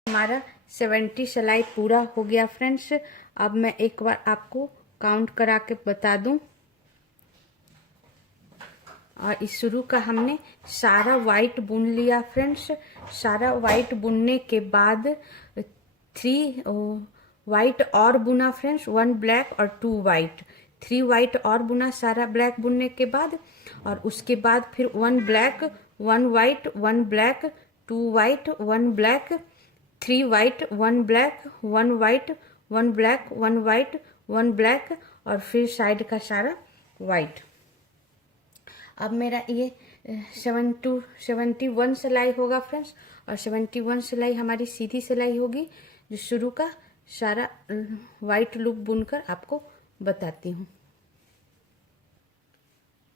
हमारा 70 सिलाई पूरा हो गया फ्रेंड्स। अब मैं एक बार आपको काउंट करा के बता दूं, और इस शुरू का हमने सारा वाइट बुन लिया फ्रेंड्स। सारा वाइट बुनने के बाद 3 वाइट और बुना फ्रेंड्स, 1 ब्लैक और 2 वाइट, 3 वाइट और बुना सारा ब्लैक बुनने के बाद, और उसके बाद फिर 1 black 1 white 1 black 2 white 1 black 3 white 1 black 1 white 1 black 1 white 1 black, और फिर साइड का सारा वाइट। अब मेरा ये 71 सिलाई होगा फ्रेंड्स, और 71 सिलाई हमारी सीधी सिलाई होगी, जो शुरू का सारा वाइट लूप बुनकर आपको बताती हूँ।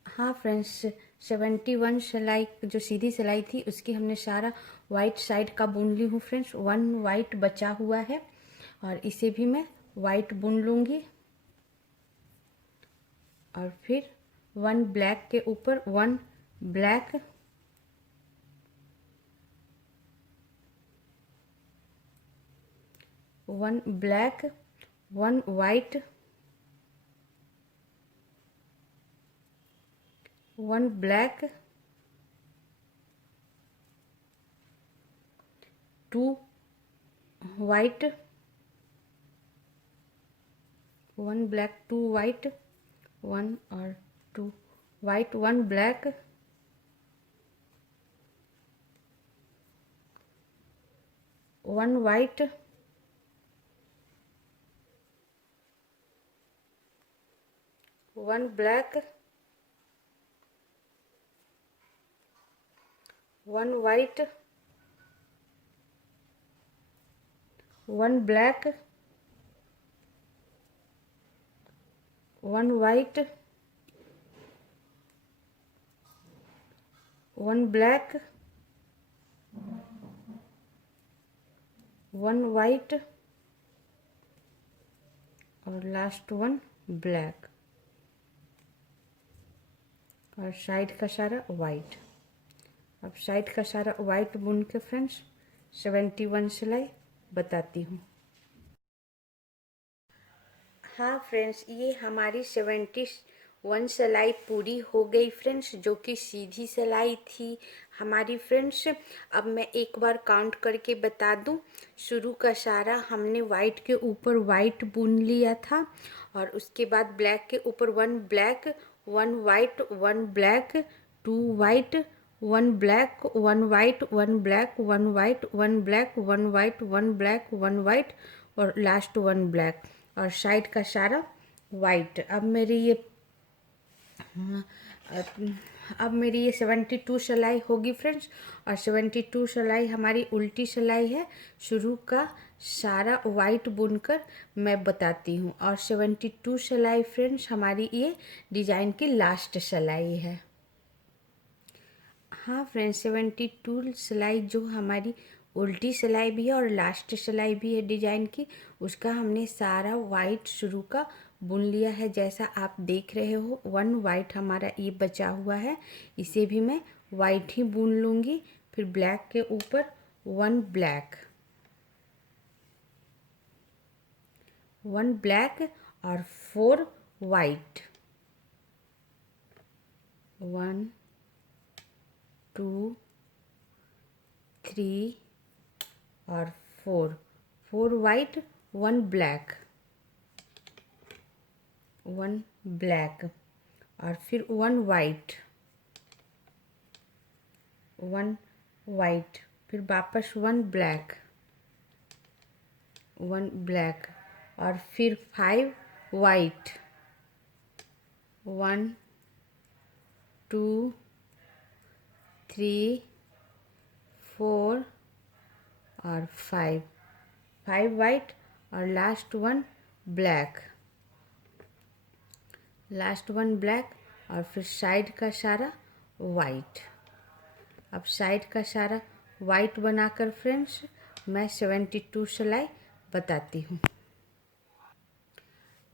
हाँ फ्रेंड्स, 71 सिलाई जो सीधी सिलाई थी उसकी हमने सारा वाइट साइड का बुन ली हूँ फ्रेंड्स। 1 वाइट बचा हुआ है, और इसे भी मैं वाइट बुन लूँगी, और फिर 1 ब्लैक के ऊपर 1 black 1 black 1 white 1 black 2 white 1 black 2 white 1 और 2 white 1 black 1 white 1 black 1 white 1 black 1 white 1 black 1 white, और लास्ट 1 ब्लैक। और साइड का सारा वाइट। अब साइड का सारा वाइट बुन के फ्रेंड्स 71 सिलाई बताती हूँ। हाँ फ्रेंड्स, ये हमारी 71 सिलाई पूरी हो गई फ्रेंड्स, जो कि सीधी सिलाई थी हमारी फ्रेंड्स। अब मैं एक बार काउंट करके बता दूं। शुरू का सारा हमने वाइट के ऊपर वाइट बुन लिया था, और उसके बाद ब्लैक के ऊपर 1 black 1 white 1 black 2 white 1 black 1 white 1 black 1 white 1 black 1 white 1 black 1 white और लास्ट 1 ब्लैक, और साइड का सारा वाइट। अब मेरी ये 72 सिलाई होगी फ्रेंड्स, और 72 सिलाई हमारी उल्टी सिलाई है। शुरू का सारा वाइट बुनकर मैं बताती हूँ, और 72 सिलाई फ्रेंड्स हमारी ये डिजाइन की लास्ट सिलाई है। हाँ फ्रेंड्स, 72 सिलाई जो हमारी उल्टी सिलाई भी है और लास्ट सिलाई भी है डिजाइन की, उसका हमने सारा वाइट शुरू का बुन लिया है। जैसा आप देख रहे हो 1 वाइट हमारा ये बचा हुआ है, इसे भी मैं वाइट ही बुन लूँगी। फिर ब्लैक के ऊपर 1 ब्लैक 1 ब्लैक और 4 वाइट 1 2 3 और 4 वाइट 1 ब्लैक 1 ब्लैक, और फिर 1 वाइट 1 वाइट, फिर वापस 1 ब्लैक 1 ब्लैक, और फिर 5 वाइट 1 2 3 4 और 5 वाइट, और लास्ट 1 ब्लैक और फिर साइड का सारा वाइट। अब साइड का सारा वाइट बनाकर फ्रेंड्स मैं 72 सिलाई बताती हूँ।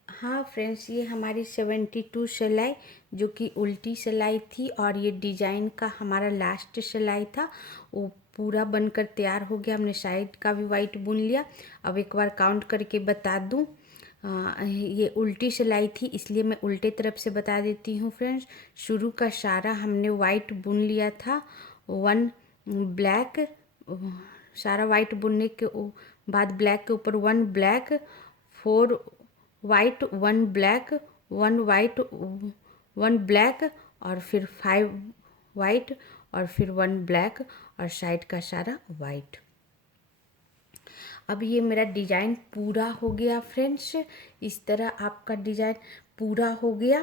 हाँ फ्रेंड्स, ये हमारी 72 सिलाई जो कि उल्टी सिलाई थी, और ये डिजाइन का हमारा लास्ट सिलाई था, वो पूरा बनकर तैयार हो गया। हमने साइड का भी वाइट बुन लिया। अब एक बार काउंट करके बता दूँ। ये उल्टी सिलाई थी, इसलिए मैं उल्टे तरफ से बता देती हूँ फ्रेंड्स। शुरू का सारा हमने वाइट बुन लिया था, 1 ब्लैक, सारा वाइट बुनने के बाद ब्लैक के ऊपर 1 black 4 white 1 black 1 white 1 black, और फिर 5 वाइट, और फिर 1 ब्लैक, और साइड का सारा वाइट। अब ये मेरा डिजाइन पूरा हो गया फ्रेंड्स। इस तरह आपका डिजाइन पूरा हो गया।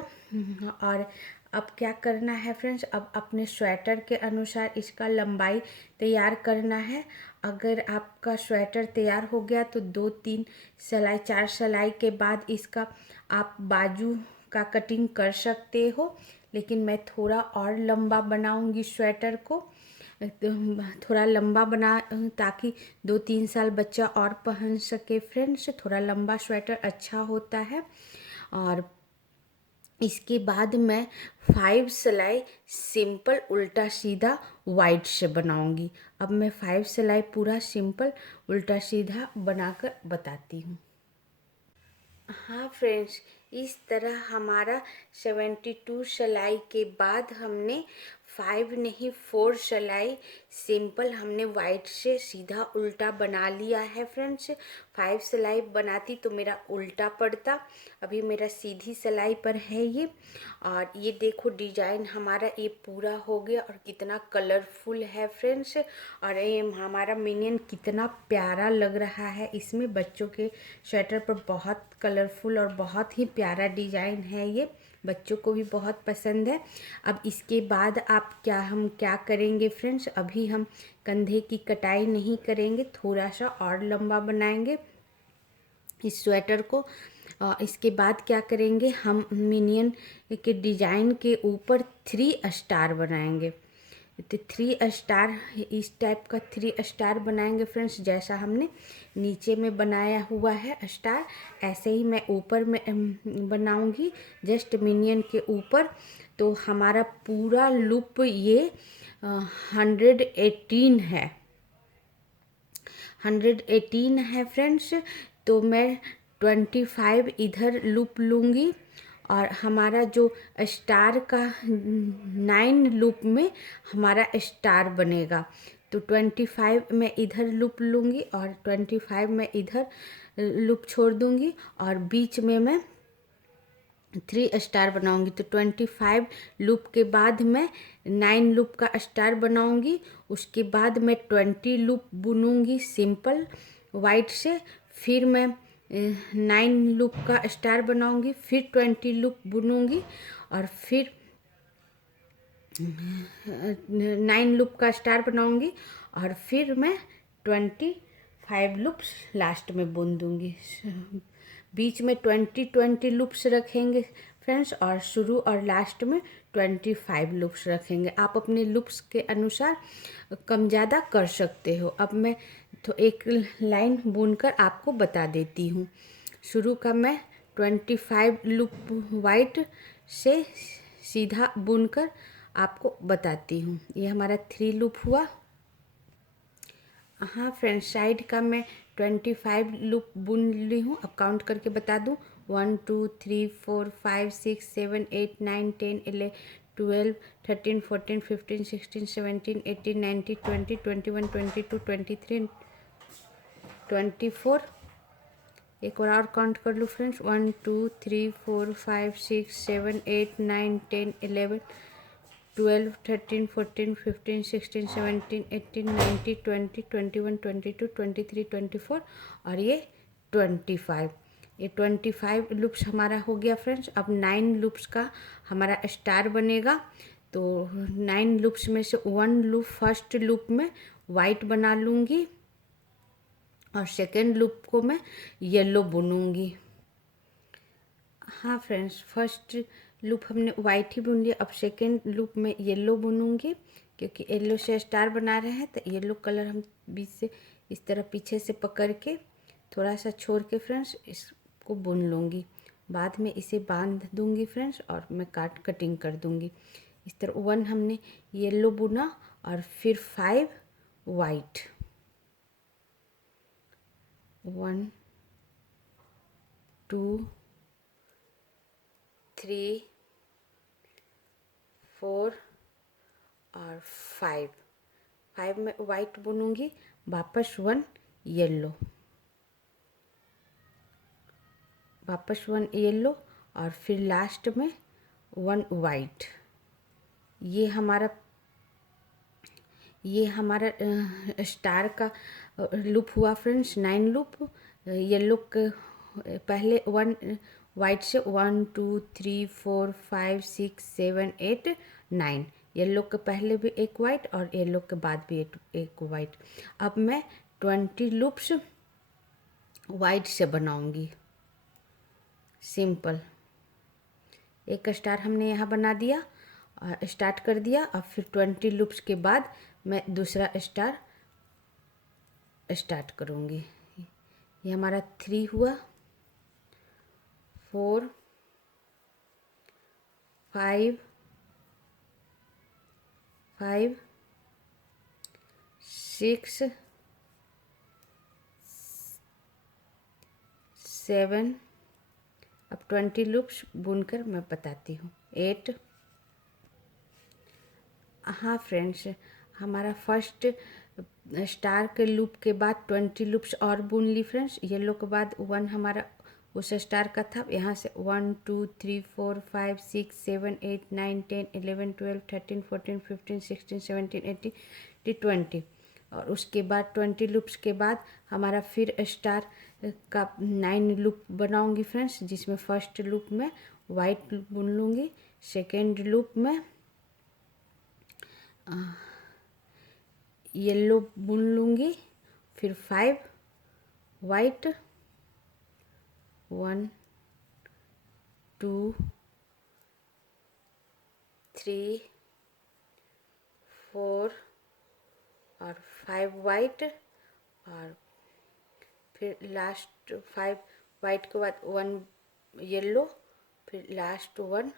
और अब क्या करना है फ्रेंड्स, अब अपने स्वेटर के अनुसार इसका लंबाई तैयार करना है। अगर आपका स्वेटर तैयार हो गया तो 2-3 सिलाई 4 सिलाई के बाद इसका आप बाजू का कटिंग कर सकते हो, लेकिन मैं थोड़ा और लंबा बनाऊंगी स्वेटर को, थोड़ा लंबा बना ताकि 2-3 साल बच्चा और पहन सके फ्रेंड्स। थोड़ा लंबा स्वेटर अच्छा होता है। और इसके बाद मैं 5 सिलाई सिंपल उल्टा सीधा वाइट से बनाऊंगी। अब मैं 5 सिलाई पूरा सिंपल उल्टा सीधा बनाकर बताती हूँ। हाँ फ्रेंड्स, इस तरह हमारा 72 सिलाई के बाद हमने 5 नहीं 4 सिलाई सिंपल हमने वाइट से सीधा उल्टा बना लिया है फ्रेंड्स। 5 सिलाई बनाती तो मेरा उल्टा पड़ता, अभी मेरा सीधी सिलाई पर है ये। और ये देखो डिजाइन हमारा ये पूरा हो गया, और कितना कलरफुल है फ्रेंड्स। और ये हमारा मिनियन कितना प्यारा लग रहा है, इसमें बच्चों के स्वेटर पर बहुत कलरफुल और बहुत ही प्यारा डिजाइन है ये, बच्चों को भी बहुत पसंद है। अब इसके बाद हम क्या करेंगे फ्रेंड्स, अभी हम कंधे की कटाई नहीं करेंगे, थोड़ा सा और लंबा बनाएंगे इस स्वेटर को। इसके बाद क्या करेंगे, हम मिनियन के डिजाइन के ऊपर 3 स्टार बनाएंगे। तो 3 स्टार इस टाइप का 3 स्टार बनाएंगे फ्रेंड्स। जैसा हमने नीचे में बनाया हुआ है स्टार, ऐसे ही मैं ऊपर में बनाऊंगी जस्ट मिनियन के ऊपर। तो हमारा पूरा लूप ये 118 है, 118 है फ्रेंड्स। तो मैं 25 इधर लूप लूँगी और हमारा जो स्टार का 9 लूप में हमारा स्टार बनेगा। तो 25 मैं इधर लूप लूँगी और 25 मैं इधर लूप छोड़ दूँगी और बीच में मैं 3 स्टार बनाऊंगी। तो 25 लूप के बाद मैं 9 लूप का स्टार बनाऊंगी। उसके बाद मैं 20 लूप बुनूंगी सिंपल वाइट से, फिर मैं 9 लूप का स्टार बनाऊंगी, फिर 20 लूप बुनूंगी और फिर 9 लूप का स्टार बनाऊंगी और फिर मैं 25 लूप्स लास्ट में बुन दूंगी। बीच में 20 लूप्स रखेंगे फ्रेंड्स और शुरू और लास्ट में 25 लूप्स रखेंगे। आप अपने लूप्स के अनुसार कम ज़्यादा कर सकते हो। अब मैं तो एक लाइन बुनकर आपको बता देती हूँ। शुरू का मैं 25 लूप वाइट से सीधा बुनकर आपको बताती हूँ। ये हमारा 3 लूप हुआ। हाँ फ्रेंड्स, साइड का मैं 25 लूप बुन ली हूँ। अब काउंट करके बता दूँ, 1 2 3 4 5 6 7 8 9 10 11 12 13 14 15 16 17 18 19 20 21 22 23 24। एक बार और काउंट कर लूँ फ्रेंड्स, 1 2 3 4 5 6 7 8 9 10 11 12 13 14 15 16 17 18 19 20 21 22 23 24 और ये 25। ये 25 लूप्स हमारा हो गया फ्रेंड्स। अब 9 लूप्स का हमारा स्टार बनेगा। तो 9 लूप्स में से 1 लूप फर्स्ट लूप में वाइट बना लूँगी और सेकेंड लूप को मैं येलो बुनूंगी। हाँ फ्रेंड्स, फर्स्ट लूप हमने वाइट ही बुन लिया। अब सेकेंड लूप में येलो बुनूंगी, क्योंकि येलो से स्टार बना रहे हैं तो येलो कलर हम बीच से इस तरह पीछे से पकड़ के थोड़ा सा छोड़ के फ्रेंड्स इसको बुन लूँगी। बाद में इसे बांध दूंगी फ्रेंड्स और मैं कटिंग कर दूंगी। इस तरह 1 हमने येलो बुना और फिर 5 वाइट, 1 2 3 4 और 5 में वाइट बुनूंगी, वापस 1 येलो, वापस 1 येलो और फिर लास्ट में 1 वाइट। ये हमारा स्टार का लूप हुआ फ्रेंड्स, 9 लूप। येलो के पहले 1 वाइट से 1 2 3 4 5 6 7 8 9। येलो के पहले भी एक वाइट और येलो के बाद भी एक वाइट। अब मैं 20 लूप्स वाइट से बनाऊंगी सिंपल। एक स्टार हमने यहाँ बना दिया, स्टार्ट कर दिया। अब फिर 20 लूप्स के बाद मैं दूसरा स्टार स्टार्ट करूँगी। ये हमारा 3 हुआ, 4 5 5 6 7। अब 20 लूप्स बुनकर मैं बताती हूँ, 8। हाँ फ्रेंड्स, हमारा फर्स्ट स्टार के लूप के बाद 20 लूप्स और बुन ली फ्रेंड्स। येलो के बाद 1 हमारा उस स्टार का था। यहाँ से 1 2 3 4 5 6 7 8 9 10 11 12 13 14 15 16 17 18 20। और उसके बाद 20 लूप्स के बाद हमारा फिर स्टार का 9 लूप बनाऊंगी फ्रेंड्स, जिसमें फर्स्ट लूप में वाइट बुन लूँगी, सेकेंड लूप में येलो बुन लूँगी, फिर 5 वाइट, 1 2 3 4 और 5 वाइट और फिर लास्ट 5 वाइट के बाद 1 येलो, फिर लास्ट 1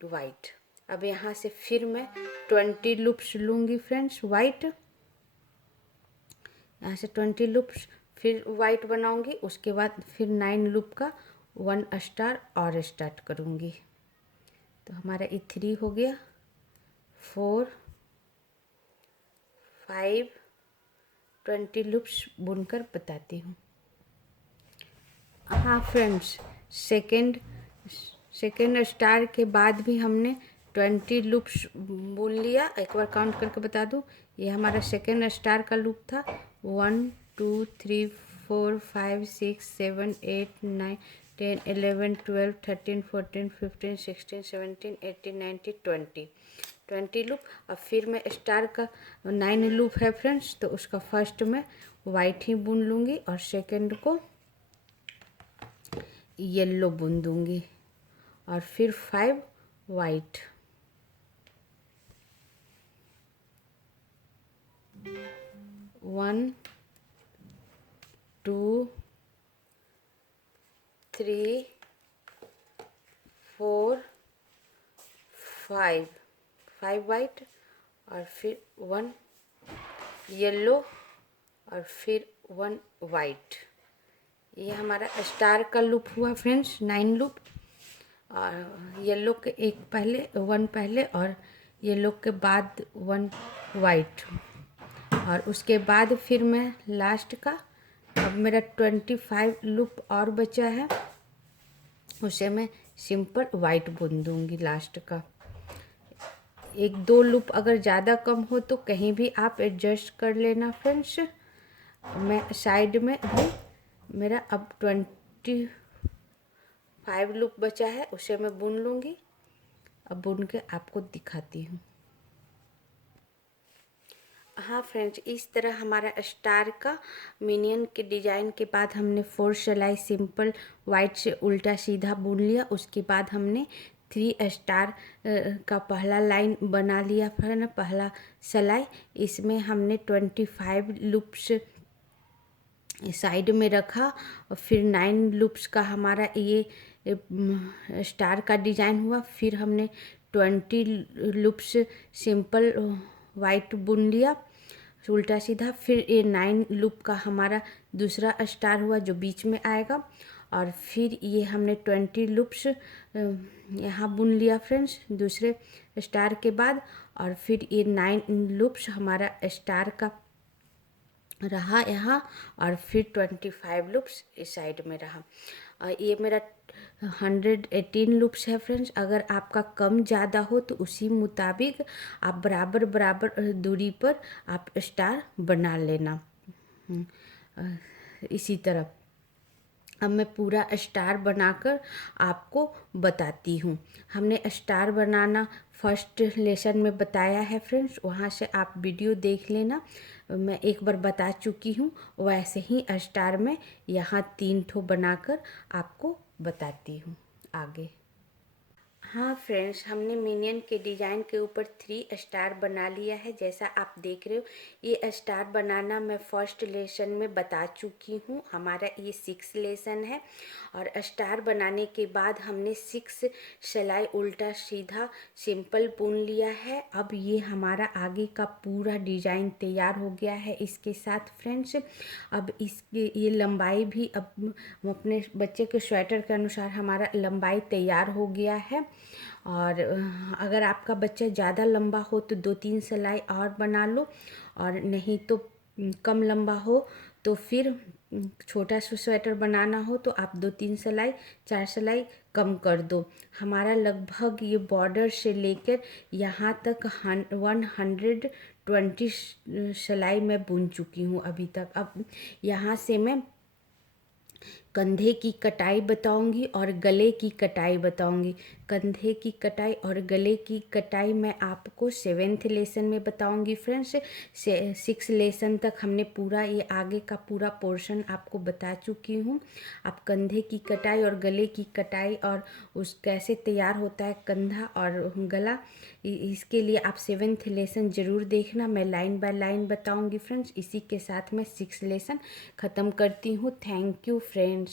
वाइट। अब यहाँ से फिर मैं 20 लूप्स लूँगी फ्रेंड्स वाइट। यहाँ से 20 लूप्स फिर वाइट बनाऊँगी, उसके बाद फिर 9 लूप का 1 स्टार और स्टार्ट करूँगी। तो हमारा ये 3 हो गया, 4 5 20 लूप्स बुनकर बताती हूँ। हाँ फ्रेंड्स, सेकेंड स्टार के बाद भी हमने 20 लूप्स बुन लिया। एक बार काउंट करके बता दूँ, ये हमारा सेकेंड स्टार का लूप था। 1 2 3 4 5 6 7 8 9 10 11 12 13 14 15 16 17 18 19 20 लूप। अब फिर मैं स्टार का 9 लूप है फ्रेंड्स, तो उसका फर्स्ट में वाइट ही बुन लूँगी और सेकंड को येलो बुन दूँगी और फिर 5 वाइट। 1 2 3 4 5 वाइट और फिर 1 येलो और फिर 1 वाइट। ये हमारा स्टार का लूप हुआ फ्रेंड्स, 9 लूप। और येलो के एक पहले 1 पहले और येलो के बाद 1 वाइट, और उसके बाद फिर मैं लास्ट का, अब मेरा 25 लूप और बचा है, उसे मैं सिंपल वाइट बुन दूंगी लास्ट का। 1-2 लूप अगर ज़्यादा कम हो तो कहीं भी आप एडजस्ट कर लेना फ्रेंड्स। मैं साइड में भी मेरा अब 25 लूप बचा है, उसे मैं बुन लूँगी। अब बुन के आपको दिखाती हूँ। हाँ फ्रेंड्स, इस तरह हमारा स्टार का मिनियन के डिजाइन के बाद हमने 4 सिलाई सिंपल वाइट से उल्टा सीधा बुन लिया। उसके बाद हमने 3 स्टार का पहला लाइन बना लिया फिर ना, पहला सिलाई। इसमें हमने 25 लूप्स साइड में रखा और फिर 9 लूप्स का हमारा ये स्टार का डिजाइन हुआ। फिर हमने 20 लूप्स सिंपल वाइट बुन लिया उल्टा सीधा। फिर ये 9 लूप का हमारा दूसरा स्टार हुआ जो बीच में आएगा, और फिर ये हमने 20 लूप्स यहाँ बुन लिया फ्रेंड्स दूसरे स्टार के बाद। और फिर ये 9 लूप्स हमारा स्टार का रहा यहाँ, और फिर 25 लूप्स इस साइड में रहा। ये मेरा 118 लूप्स है फ्रेंड्स। अगर आपका कम ज़्यादा हो तो उसी मुताबिक आप बराबर बराबर दूरी पर आप स्टार बना लेना। इसी तरह अब मैं पूरा स्टार बनाकर आपको बताती हूँ। हमने स्टार बनाना फर्स्ट लेसन में बताया है फ्रेंड्स, वहाँ से आप वीडियो देख लेना। मैं एक बार बता चुकी हूँ, वैसे ही स्टार में यहाँ 3 ठो बनाकर आपको बताती हूँ आगे। हाँ फ्रेंड्स, हमने मिनियन के डिज़ाइन के ऊपर 3 स्टार बना लिया है। जैसा आप देख रहे हो, ये स्टार बनाना मैं फर्स्ट लेसन में बता चुकी हूँ। हमारा ये 6 लेसन है, और स्टार बनाने के बाद हमने 6 सिलाई उल्टा सीधा सिंपल बुन लिया है। अब ये हमारा आगे का पूरा डिज़ाइन तैयार हो गया है इसके साथ फ्रेंड्स। अब इसकी ये लंबाई भी अब अपने बच्चे के स्वेटर के अनुसार हमारा लंबाई तैयार हो गया है। और अगर आपका बच्चा ज़्यादा लंबा हो तो 2-3 सिलाई और बना लो, और नहीं तो कम लंबा हो तो फिर छोटा सा स्वेटर बनाना हो तो आप 2-3 सिलाई 4 सिलाई कम कर दो। हमारा लगभग ये बॉर्डर से लेकर यहाँ तक 120 सिलाई मैं बुन चुकी हूँ अभी तक। अब यहाँ से मैं कंधे की कटाई बताऊंगी और गले की कटाई बताऊंगी। कंधे की कटाई और गले की कटाई मैं आपको 7th लेसन में बताऊंगी फ्रेंड्स। 6 लेसन तक हमने पूरा ये आगे का पूरा पोर्शन आपको बता चुकी हूँ। आप कंधे की कटाई और गले की कटाई और उस कैसे तैयार होता है कंधा और गला, इसके लिए आप 7th लेसन ज़रूर देखना। मैं लाइन बाय लाइन बताऊंगी फ्रेंड्स। इसी के साथ मैं 6 लेसन ख़त्म करती हूँ। Thank you friends.